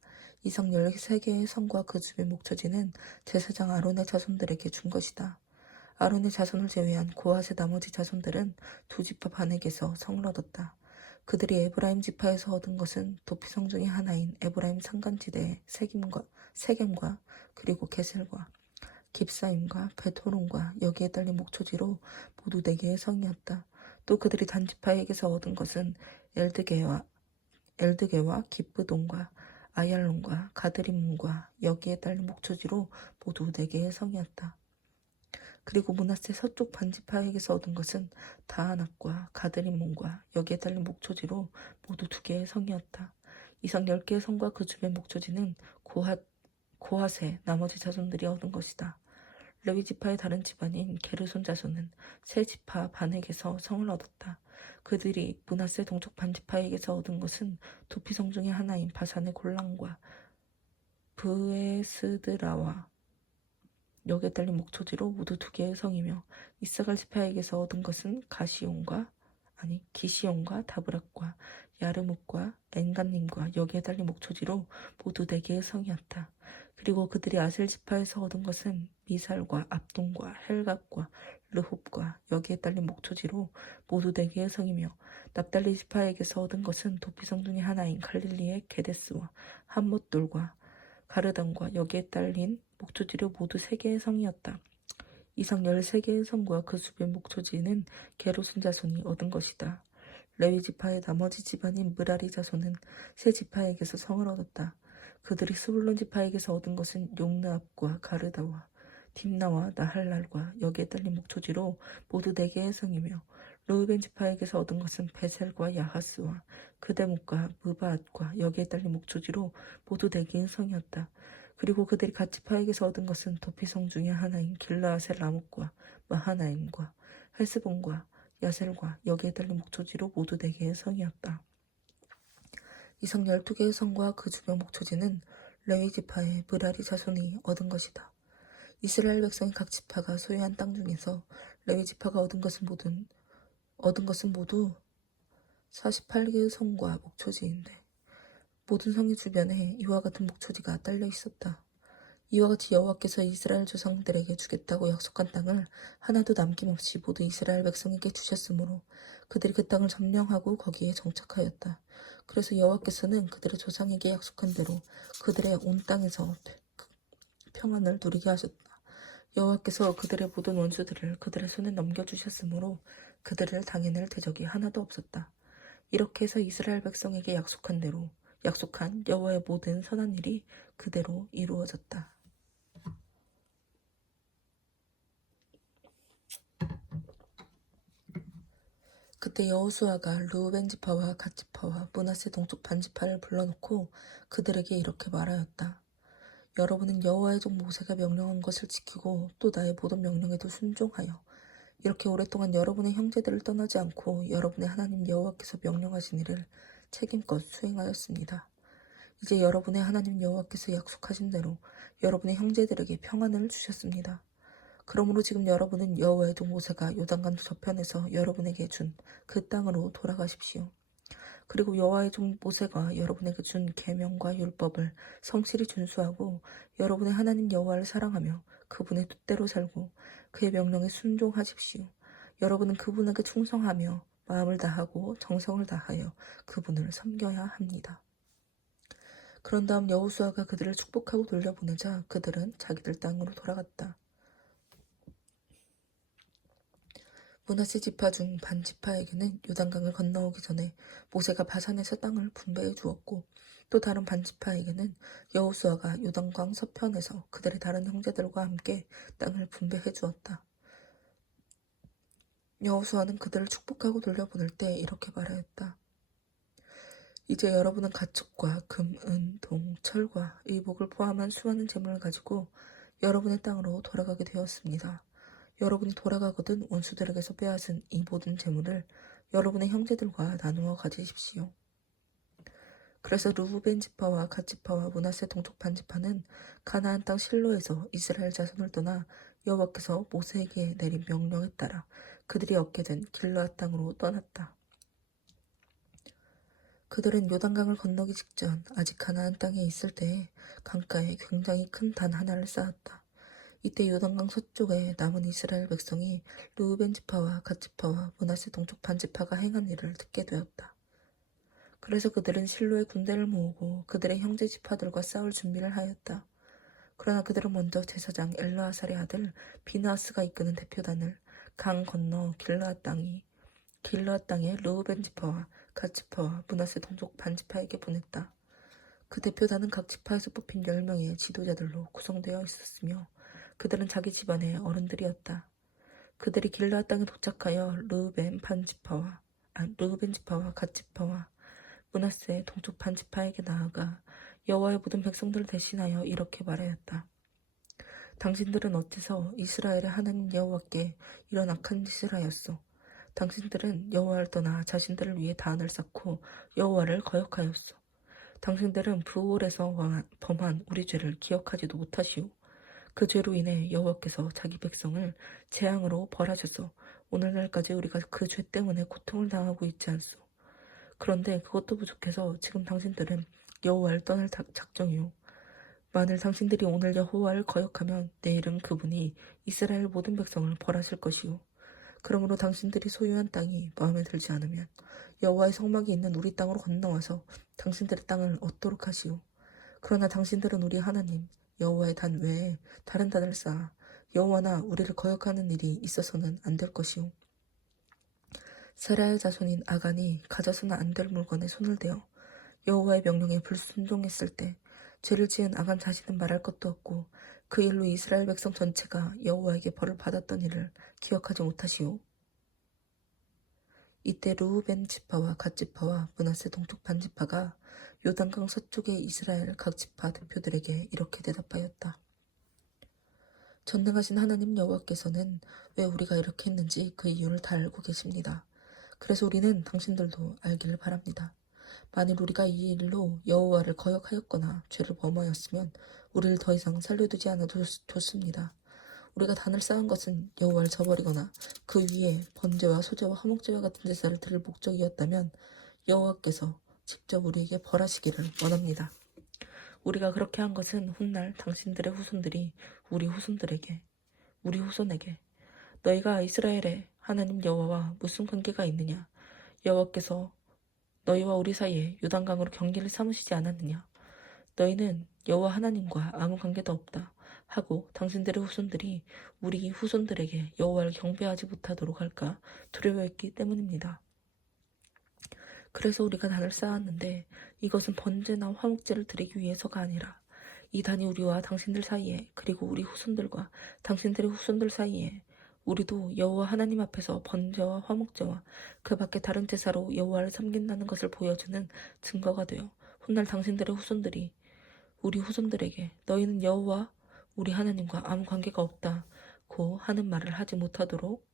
이 성 13개의 성과 그 주변 목초지는 제사장 아론의 자손들에게 준 것이다. 아론의 자손을 제외한 고핫의 나머지 자손들은 2지파 반에게서 성을 얻었다. 그들이 에브라임 지파에서 얻은 것은 도피성 중의 하나인 에브라임 산간지대의 세겜과 그리고 게셀과 깁사임과 베토론과 여기에 딸린 목초지로 모두 4개의 성이었다. 또 그들이 단 지파에게서 얻은 것은 엘드게와 기브돈과 아얄론과 가드림문과 여기에 딸린 목초지로 모두 4개의 성이었다. 그리고 므낫세 서쪽 반지파에게서 얻은 것은 다아낙과 가드림몬과 여기에 딸린 목초지로 모두 2개의 성이었다. 이 성 10개의 성과 그 주변 목초지는 고핫의 나머지 자손들이 얻은 것이다. 레위 지파의 다른 집안인 게르손 자손은 세 지파 반에게서 성을 얻었다. 그들이 므낫세 동족 반 지파에게서 얻은 것은 두피성 중의 하나인 바산의 골란과 브에스드라와 역에 딸린 목초지로 모두 두 개의 성이며, 이사갈 지파에게서 얻은 것은 기시온과 다브락과 야르묵과 엔간님과 역에 달린 목초지로 모두 네 개의 성이었다. 그리고 그들이 아셀 지파에서 얻은 것은 미살과 압동과 헬갑과 르홉과 여기에 딸린 목초지로 모두 네 개의 성이며, 납달리 지파에게서 얻은 것은 도피성 중의 하나인 갈릴리의 게데스와 함못돌과 가르단과 여기에 딸린 목초지로 모두 세 개의 성이었다. 이상 13개의 성과 그 주변 목초지는 게르손 자손이 얻은 것이다. 레위 지파의 나머지 집안인 므라리 자손은 세 지파에게서 성을 얻었다. 그들이 스불론 지파에게서 얻은 것은 용르압과 가르다와 딥나와 나할랄과 여기에 딸린 목초지로 모두 4개의 성이며, 르우벤 지파에게서 얻은 것은 베셀과 야하스와 그대목과 무바앗과 여기에 딸린 목초지로 모두 4개의 성이었다. 그리고 그들이 갓 지파에게서 얻은 것은 도피성 중의 하나인 길라앗의 라목과 마하나임과 헬스본과 야셀과 여기에 달린 목초지로 모두 4개의 성이었다. 이상 12개의 성과 그 주변 목초지는 레위 지파의 므라리 자손이 얻은 것이다. 이스라엘 백성의 각 지파가 소유한 땅 중에서 레위 지파가 얻은 것은 모두 48개의 성과 목초지인데, 모든 성의 주변에 이와 같은 목초지가 딸려 있었다. 이와 같이 여호와께서 이스라엘 조상들에게 주겠다고 약속한 땅을 하나도 남김없이 모두 이스라엘 백성에게 주셨으므로 그들이 그 땅을 점령하고 거기에 정착하였다. 그래서 여호와께서는 그들의 조상에게 약속한 대로 그들의 온 땅에서 평안을 누리게 하셨다. 여호와께서 그들의 모든 원수들을 그들의 손에 넘겨주셨으므로 그들을 당해낼 대적이 하나도 없었다. 이렇게 해서 이스라엘 백성에게 약속한 여호와의 모든 선한 일이 그대로 이루어졌다. 그때 여호수아가 르우벤 지파와 갓 지파와 므낫세 동쪽 반 지파를 불러놓고 그들에게 이렇게 말하였다. 여러분은 여호와의 종 모세가 명령한 것을 지키고 또 나의 모든 명령에도 순종하여 이렇게 오랫동안 여러분의 형제들을 떠나지 않고 여러분의 하나님 여호와께서 명령하신 일을 책임껏 수행하였습니다. 이제 여러분의 하나님 여호와께서 약속하신 대로 여러분의 형제들에게 평안을 주셨습니다. 그러므로 지금 여러분은 여호와의 종 모세가 요단강 저편에서 여러분에게 준 그 땅으로 돌아가십시오. 그리고 여호와의 종 모세가 여러분에게 준 계명과 율법을 성실히 준수하고 여러분의 하나님 여호와를 사랑하며 그분의 뜻대로 살고 그의 명령에 순종하십시오. 여러분은 그분에게 충성하며 마음을 다하고 정성을 다하여 그분을 섬겨야 합니다. 그런 다음 여호수아가 그들을 축복하고 돌려보내자 그들은 자기들 땅으로 돌아갔다. 므낫세 지파 중 반 지파에게는 요단강을 건너오기 전에 모세가 바산에서 땅을 분배해 주었고, 또 다른 반 지파에게는 여호수아가 요단강 서편에서 그들의 다른 형제들과 함께 땅을 분배해 주었다. 여호수아는 그들을 축복하고 돌려보낼 때 이렇게 말하였다. 이제 여러분은 가축과 금, 은, 동, 철과 의복을 포함한 수많은 재물을 가지고 여러분의 땅으로 돌아가게 되었습니다. 여러분이 돌아가거든 원수들에게서 빼앗은 이 모든 재물을 여러분의 형제들과 나누어 가지십시오. 그래서 르우벤 지파와 갓 지파와 므낫세 동쪽 반 지파는 가나안 땅 실로에서 이스라엘 자손을 떠나 여호와께서 모세에게 내린 명령에 따라 그들이 얻게 된 길르앗 땅으로 떠났다. 그들은 요단강을 건너기 직전 아직 가나안 땅에 있을 때에 강가에 굉장히 큰 단 하나를 쌓았다. 이때 요단강 서쪽에 남은 이스라엘 백성이 르우벤 지파와 갓 지파와 므낫세 동쪽 반 지파가 행한 일을 듣게 되었다. 그래서 그들은 실로에 군대를 모으고 그들의 형제 지파들과 싸울 준비를 하였다. 그러나 그들은 먼저 제사장 엘르아살의 아들 비느하스가 이끄는 대표단을 강 건너 길르앗 땅의 르우벤 지파와 갓 지파와 므낫세 동쪽 반 지파에게 보냈다. 그 대표단은 각 지파에서 뽑힌 10명의 지도자들로 구성되어 있었으며 그들은 자기 집안의 어른들이었다. 그들이 길르앗 땅에 도착하여 르우벤 지파와 갓 지파와 므낫세 동쪽 반 지파에게 나아가 여호와의 모든 백성들을 대신하여 이렇게 말하였다. 당신들은 어째서 이스라엘의 하나님 여호와께 이런 악한 짓을 하였소? 당신들은 여호와를 떠나 자신들을 위해 단을 쌓고 여호와를 거역하였소. 당신들은 부올에서 범한 우리 죄를 기억하지도 못하시오. 그 죄로 인해 여호와께서 자기 백성을 재앙으로 벌하셔서 오늘날까지 우리가 그 죄 때문에 고통을 당하고 있지 않소. 그런데 그것도 부족해서 지금 당신들은 여호와를 떠날 작정이오. 만일 당신들이 오늘 여호와를 거역하면 내일은 그분이 이스라엘 모든 백성을 벌하실 것이오. 그러므로 당신들이 소유한 땅이 마음에 들지 않으면 여호와의 성막이 있는 우리 땅으로 건너와서 당신들의 땅을 얻도록 하시오. 그러나 당신들은 우리 하나님 여호와의 단 외에 다른 단을 쌓아 여호와나 우리를 거역하는 일이 있어서는 안 될 것이오. 세라의 자손인 아간이 가져서는 안 될 물건에 손을 대어 여호와의 명령에 불순종했을 때 죄를 지은 아간 자신은 말할 것도 없고 그 일로 이스라엘 백성 전체가 여호와에게 벌을 받았던 일을 기억하지 못하시오. 이때 르우벤 지파와 갓 지파와 므낫세 동쪽 반 지파가 요단강 서쪽의 이스라엘 각 지파 대표들에게 이렇게 대답하였다. 전능하신 하나님 여호와께서는 왜 우리가 이렇게 했는지 그 이유를 다 알고 계십니다. 그래서 우리는 당신들도 알기를 바랍니다. 만일 우리가 이 일로 여호와를 거역하였거나 죄를 범하였으면 우리를 더 이상 살려두지 않아도 좋습니다. 우리가 단을 쌓은 것은 여호와를 저버리거나 그 위에 번제와 소제와 화목제와 같은 제사를 드릴 목적이었다면 여호와께서 직접 우리에게 벌하시기를 원합니다. 우리가 그렇게 한 것은 훗날 당신들의 후손들이 우리 후손에게 너희가 이스라엘의 하나님 여호와와 무슨 관계가 있느냐? 여호와께서 너희와 우리 사이에 요단강으로 경계를 삼으시지 않았느냐? 너희는 여호와 하나님과 아무 관계도 없다 하고 당신들의 후손들이 우리 후손들에게 여호와를 경배하지 못하도록 할까 두려워했기 때문입니다. 그래서 우리가 단을 쌓았는데 이것은 번제나 화목제를 드리기 위해서가 아니라 이 단이 우리와 당신들 사이에 그리고 우리 후손들과 당신들의 후손들 사이에 우리도 여호와 하나님 앞에서 번제와 화목제와 그 밖에 다른 제사로 여호와를 섬긴다는 것을 보여주는 증거가 되어 훗날 당신들의 후손들이 우리 후손들에게 너희는 여호와 우리 하나님과 아무 관계가 없다고 하는 말을 하지 못하도록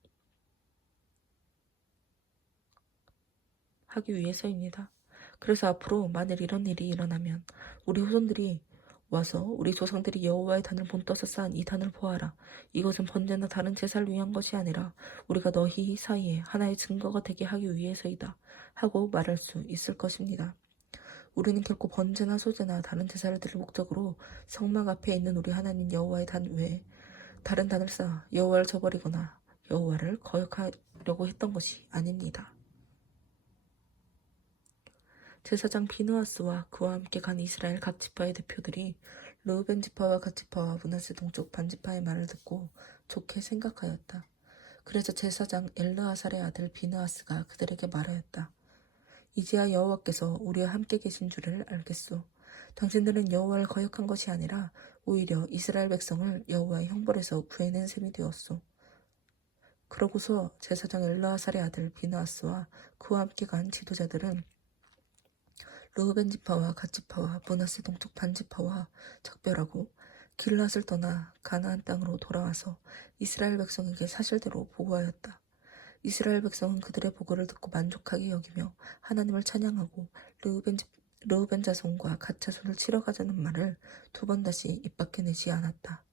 하기 위해서입니다. 그래서 앞으로 만일 이런 일이 일어나면 우리 후손들이 와서 우리 조상들이 여호와의 단을 본떠서 쌓은 이 단을 보아라. 이것은 번제나 다른 제사를 위한 것이 아니라 우리가 너희 사이에 하나의 증거가 되게 하기 위해서이다 하고 말할 수 있을 것입니다. 우리는 결코 번제나 소제나 다른 제사를 드릴 목적으로 성막 앞에 있는 우리 하나님 여호와의 단 외에 다른 단을 쌓아 여호와를 저버리거나 여호와를 거역하려고 했던 것이 아닙니다. 제사장 비느하스와 그와 함께 간 이스라엘 각 지파의 대표들이 르우벤 지파와 갓 지파와 므낫세 동쪽 반 지파의 말을 듣고 좋게 생각하였다. 그래서 제사장 엘르아살의 아들 비느하스가 그들에게 말하였다. 이제야 여호와께서 우리와 함께 계신 줄을 알겠소. 당신들은 여호와를 거역한 것이 아니라 오히려 이스라엘 백성을 여호와의 형벌에서 구해낸 셈이 되었소. 그러고서 제사장 엘르아살의 아들 비느하스와 그와 함께 간 지도자들은 르우벤 지파와 갓 지파와 므낫세 동쪽 반 지파와 작별하고 길앗을 떠나 가나안 땅으로 돌아와서 이스라엘 백성에게 사실대로 보고하였다. 이스라엘 백성은 그들의 보고를 듣고 만족하게 여기며 하나님을 찬양하고 르우벤 자손과 갓 자손을 치러 가자는 말을 두 번 다시 입 밖에 내지 않았다.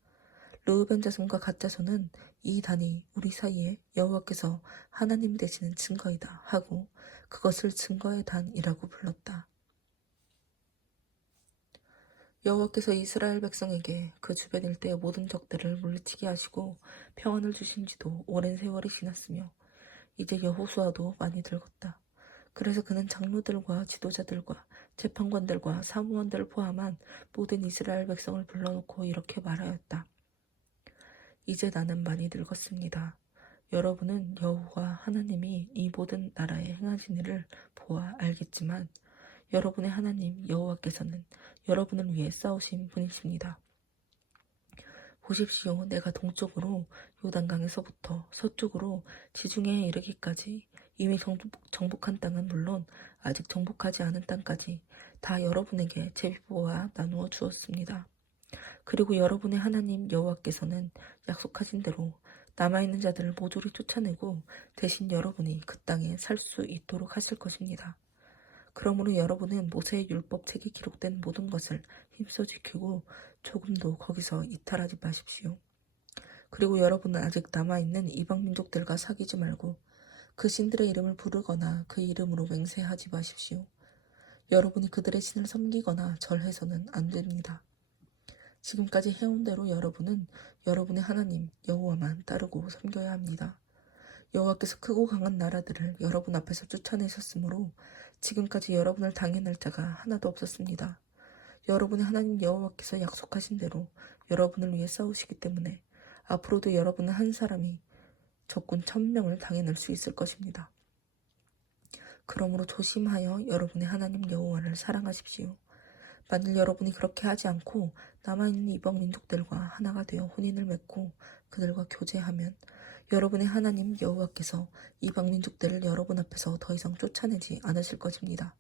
르우벤 자손과 갓 자손은 이 단이 우리 사이에 여호와께서 하나님이 되시는 증거이다 하고 그것을 증거의 단이라고 불렀다. 여호와께서 이스라엘 백성에게 그 주변 일대의 모든 적들을 물리치게 하시고 평안을 주신 지도 오랜 세월이 지났으며 이제 여호수아도 많이 늙었다. 그래서 그는 장로들과 지도자들과 재판관들과 사무원들을 포함한 모든 이스라엘 백성을 불러놓고 이렇게 말하였다. 이제 나는 많이 늙었습니다. 여러분은 여호와 하나님이 이 모든 나라에 행하신 일을 보아 알겠지만 여러분의 하나님 여호와께서는 여러분을 위해 싸우신 분이십니다. 보십시오. 내가 동쪽으로 요단강에서부터 서쪽으로 지중해에 이르기까지 이미 정복한 땅은 물론 아직 정복하지 않은 땅까지 다 여러분에게 제비보아 나누어 주었습니다. 그리고 여러분의 하나님 여호와께서는 약속하신 대로 남아있는 자들을 모조리 쫓아내고 대신 여러분이 그 땅에 살 수 있도록 하실 것입니다. 그러므로 여러분은 모세의 율법책에 기록된 모든 것을 힘써 지키고 조금도 거기서 이탈하지 마십시오. 그리고 여러분은 아직 남아있는 이방 민족들과 사귀지 말고 그 신들의 이름을 부르거나 그 이름으로 맹세하지 마십시오. 여러분이 그들의 신을 섬기거나 절해서는 안 됩니다. 지금까지 해온 대로 여러분은 여러분의 하나님 여호와만 따르고 섬겨야 합니다. 여호와께서 크고 강한 나라들을 여러분 앞에서 쫓아내셨으므로 지금까지 여러분을 당해낼 자가 하나도 없었습니다. 여러분의 하나님 여호와께서 약속하신 대로 여러분을 위해 싸우시기 때문에 앞으로도 여러분은 한 사람이 적군 1000명을 당해낼 수 있을 것입니다. 그러므로 조심하여 여러분의 하나님 여호와를 사랑하십시오. 만일 여러분이 그렇게 하지 않고 남아있는 이방 민족들과 하나가 되어 혼인을 맺고 그들과 교제하면 여러분의 하나님 여호와께서 이방 민족들을 여러분 앞에서 더 이상 쫓아내지 않으실 것입니다.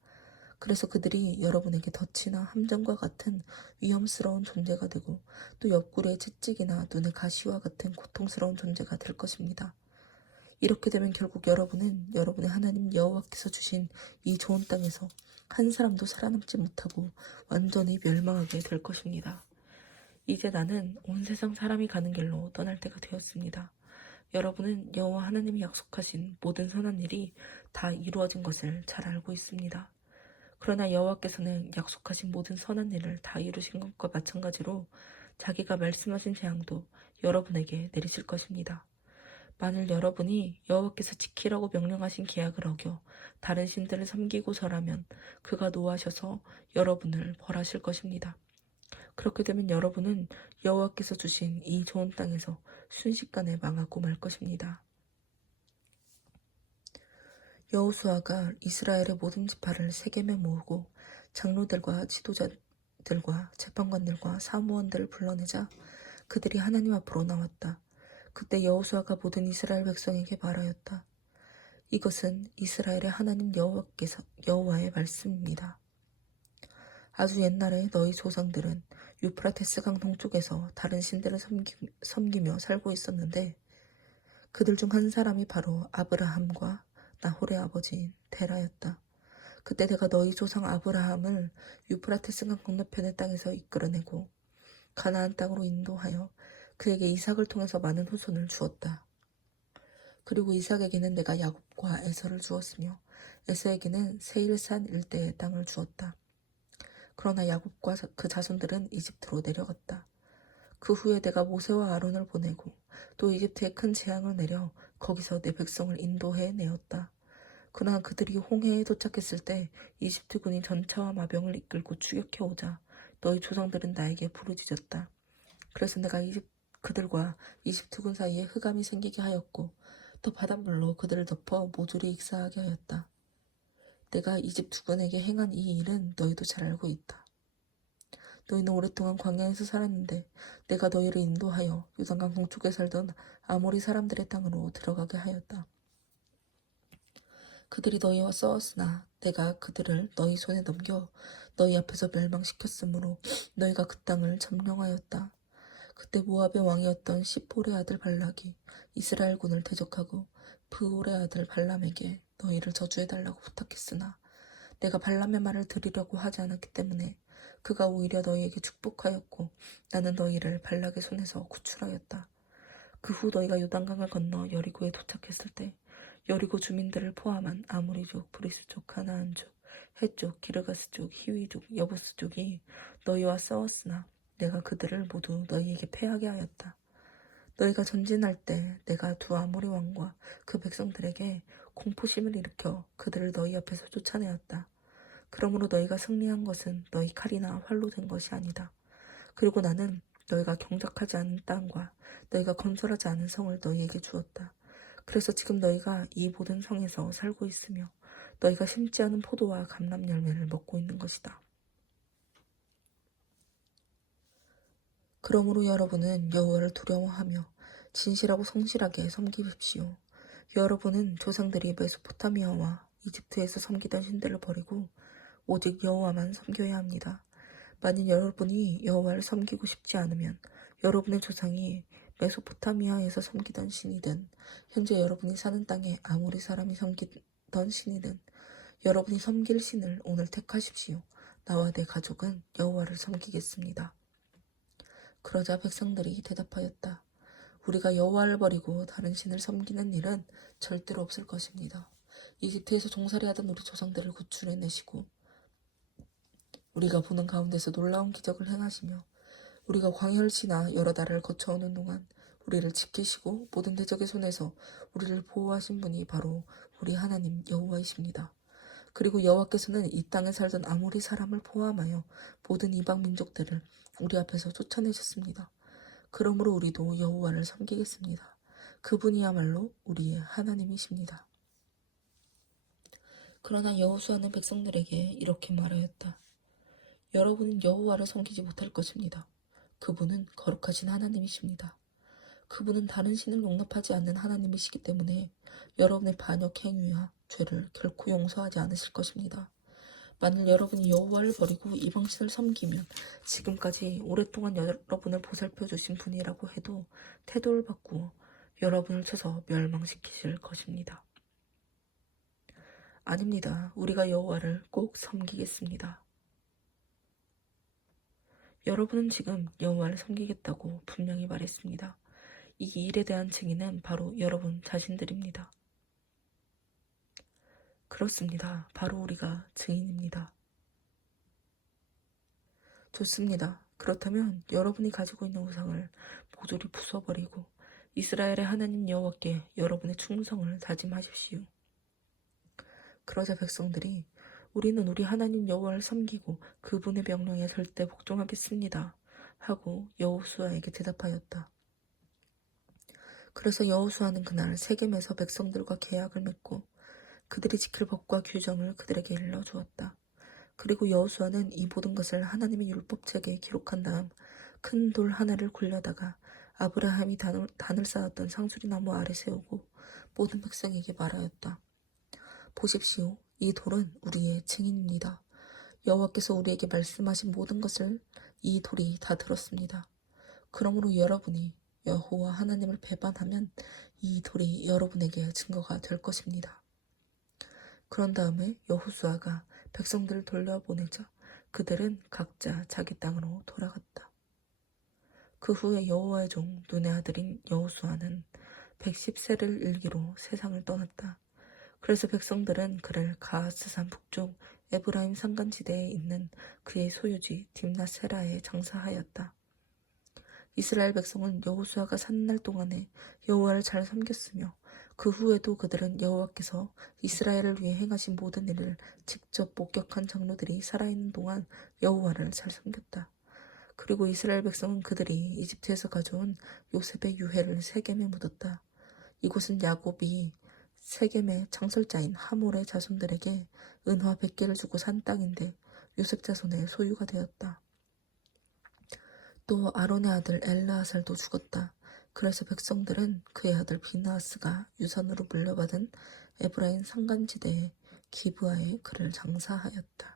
그래서 그들이 여러분에게 덫이나 함정과 같은 위험스러운 존재가 되고 또 옆구리에 채찍이나 눈에 가시와 같은 고통스러운 존재가 될 것입니다. 이렇게 되면 결국 여러분은 여러분의 하나님 여호와께서 주신 이 좋은 땅에서 한 사람도 살아남지 못하고 완전히 멸망하게 될 것입니다. 이제 나는 온 세상 사람이 가는 길로 떠날 때가 되었습니다. 여러분은 여호와 하나님이 약속하신 모든 선한 일이 다 이루어진 것을 잘 알고 있습니다. 그러나 여호와께서는 약속하신 모든 선한 일을 다 이루신 것과 마찬가지로 자기가 말씀하신 재앙도 여러분에게 내리실 것입니다. 만일 여러분이 여호와께서 지키라고 명령하신 계약을 어겨 다른 신들을 섬기고 절하면 그가 노하셔서 여러분을 벌하실 것입니다. 그렇게 되면 여러분은 여호와께서 주신 이 좋은 땅에서 순식간에 망하고 말 것입니다. 여호수아가 이스라엘의 모든 지파를 세겜에 모으고 장로들과 지도자들과 재판관들과 사무원들을 불러내자 그들이 하나님 앞으로 나왔다. 그때 여호수아가 모든 이스라엘 백성에게 말하였다. 이것은 이스라엘의 하나님 여호와의 말씀입니다. 아주 옛날에 너희 조상들은 유프라테스 강 동쪽에서 다른 신들을 섬기며 살고 있었는데 그들 중 한 사람이 바로 아브라함과 나홀의 아버지인 데라였다. 그때 내가 너희 조상 아브라함을 유프라테스 강 건너편의 땅에서 이끌어내고 가나안 땅으로 인도하여 그에게 이삭을 통해서 많은 후손을 주었다. 그리고 이삭에게는 내가 야곱과 에서를 주었으며 에서에게는 세일산 일대의 땅을 주었다. 그러나 야곱과 그 자손들은 이집트로 내려갔다. 그 후에 내가 모세와 아론을 보내고 또 이집트에 큰 재앙을 내려 거기서 내 백성을 인도해 내었다. 그러나 그들이 홍해에 도착했을 때 이집트군이 전차와 마병을 이끌고 추격해 오자 너희 조상들은 나에게 부르짖었다. 그래서 내가 그들과 이집트군 사이에 흑암이 생기게 하였고 또 바닷물로 그들을 덮어 모조리 익사하게 하였다. 내가 이집트군에게 행한 이 일은 너희도 잘 알고 있다. 너희는 오랫동안 광야에서 살았는데 내가 너희를 인도하여 요단강 동쪽에 살던 아모리 사람들의 땅으로 들어가게 하였다. 그들이 너희와 싸웠으나 내가 그들을 너희 손에 넘겨 너희 앞에서 멸망시켰으므로 너희가 그 땅을 점령하였다. 그때 모압의 왕이었던 시볼의 아들 발락이 이스라엘군을 대적하고 브올의 아들 발람에게 너희를 저주해달라고 부탁했으나 내가 발람의 말을 들으려고 하지 않았기 때문에 그가 오히려 너희에게 축복하였고 나는 너희를 발락의 손에서 구출하였다. 그 후 너희가 요단강을 건너 여리고에 도착했을 때 여리고 주민들을 포함한 아모리족, 브리스족, 가나안족, 헷족, 기르가스족, 히위족, 여부스족이 너희와 싸웠으나 내가 그들을 모두 너희에게 패하게 하였다. 너희가 전진할 때 내가 두 아모리 왕과 그 백성들에게 공포심을 일으켜 그들을 너희 앞에서 쫓아내었다. 그러므로 너희가 승리한 것은 너희 칼이나 활로 된 것이 아니다. 그리고 나는 너희가 경작하지 않은 땅과 너희가 건설하지 않은 성을 너희에게 주었다. 그래서 지금 너희가 이 모든 성에서 살고 있으며 너희가 심지 않은 포도와 감람 열매를 먹고 있는 것이다. 그러므로 여러분은 여호와를 두려워하며 진실하고 성실하게 섬기십시오. 여러분은 조상들이 메소포타미아와 이집트에서 섬기던 신들을 버리고 오직 여호와만 섬겨야 합니다. 만일 여러분이 여호와를 섬기고 싶지 않으면 여러분의 조상이 메소포타미아에서 섬기던 신이든 현재 여러분이 사는 땅에 아모리 사람이 섬기던 신이든 여러분이 섬길 신을 오늘 택하십시오. 나와 내 가족은 여호와를 섬기겠습니다. 그러자 백성들이 대답하였다. 우리가 여호와를 버리고 다른 신을 섬기는 일은 절대로 없을 것입니다. 이집트에서 종살이하던 우리 조상들을 구출해내시고 우리가 보는 가운데서 놀라운 기적을 행하시며 우리가 광야를 지나 여러 달을 거쳐오는 동안 우리를 지키시고 모든 대적의 손에서 우리를 보호하신 분이 바로 우리 하나님 여호와이십니다. 그리고 여호와께서는 이 땅에 살던 아모리 사람을 포함하여 모든 이방 민족들을 우리 앞에서 쫓아내셨습니다. 그러므로 우리도 여호와를 섬기겠습니다. 그분이야말로 우리의 하나님이십니다. 그러나 여호수아는 백성들에게 이렇게 말하였다. 여러분은 여호와를 섬기지 못할 것입니다. 그분은 거룩하신 하나님이십니다. 그분은 다른 신을 용납하지 않는 하나님이시기 때문에 여러분의 반역 행위와 죄를 결코 용서하지 않으실 것입니다. 만일 여러분이 여호와를 버리고 이방신을 섬기면 지금까지 오랫동안 여러분을 보살펴 주신 분이라고 해도 태도를 바꾸어 여러분을 쳐서 멸망시키실 것입니다. 아닙니다. 우리가 여호와를 꼭 섬기겠습니다. 여러분은 지금 여호와를 섬기겠다고 분명히 말했습니다. 이 일에 대한 증인은 바로 여러분 자신들입니다. 그렇습니다. 바로 우리가 증인입니다. 좋습니다. 그렇다면 여러분이 가지고 있는 우상을 모조리 부숴버리고 이스라엘의 하나님 여호와께 여러분의 충성을 다짐하십시오. 그러자 백성들이 우리는 우리 하나님 여호와를 섬기고 그분의 명령에 절대 복종하겠습니다. 하고 여호수아에게 대답하였다. 그래서 여호수아는 그날 세겜에서 백성들과 계약을 맺고 그들이 지킬 법과 규정을 그들에게 일러주었다. 그리고 여호수아는 이 모든 것을 하나님의 율법책에 기록한 다음 큰 돌 하나를 굴려다가 아브라함이 단을 쌓았던 상수리나무 아래 세우고 모든 백성에게 말하였다. 보십시오. 이 돌은 우리의 증인입니다. 여호와께서 우리에게 말씀하신 모든 것을 이 돌이 다 들었습니다. 그러므로 여러분이 여호와 하나님을 배반하면 이 돌이 여러분에게 증거가 될 것입니다. 그런 다음에 여호수아가 백성들을 돌려보내자 그들은 각자 자기 땅으로 돌아갔다. 그 후에 여호와의 종 눈의 아들인 여호수아는 110세를 일기로 세상을 떠났다. 그래서 백성들은 그를 가하스산 북쪽 에브라임 산간지대에 있는 그의 소유지 딥나세라에 장사하였다. 이스라엘 백성은 여호수아가 사는 날 동안에 여호와를 잘 섬겼으며 그 후에도 그들은 여호와께서 이스라엘을 위해 행하신 모든 일을 직접 목격한 장로들이 살아있는 동안 여호와를 잘 섬겼다. 그리고 이스라엘 백성은 그들이 이집트에서 가져온 요셉의 유해를 세겜에 묻었다. 이곳은 야곱이 세겜의 창설자인 하몰의 자손들에게 은화 100개를 주고 산 땅인데 요셉 자손의 소유가 되었다. 또 아론의 아들 엘르아살도 죽었다. 그래서 백성들은 그의 아들 비느하스가 유산으로 물려받은 에브라임 산간지대의 기브아에 그를 장사하였다.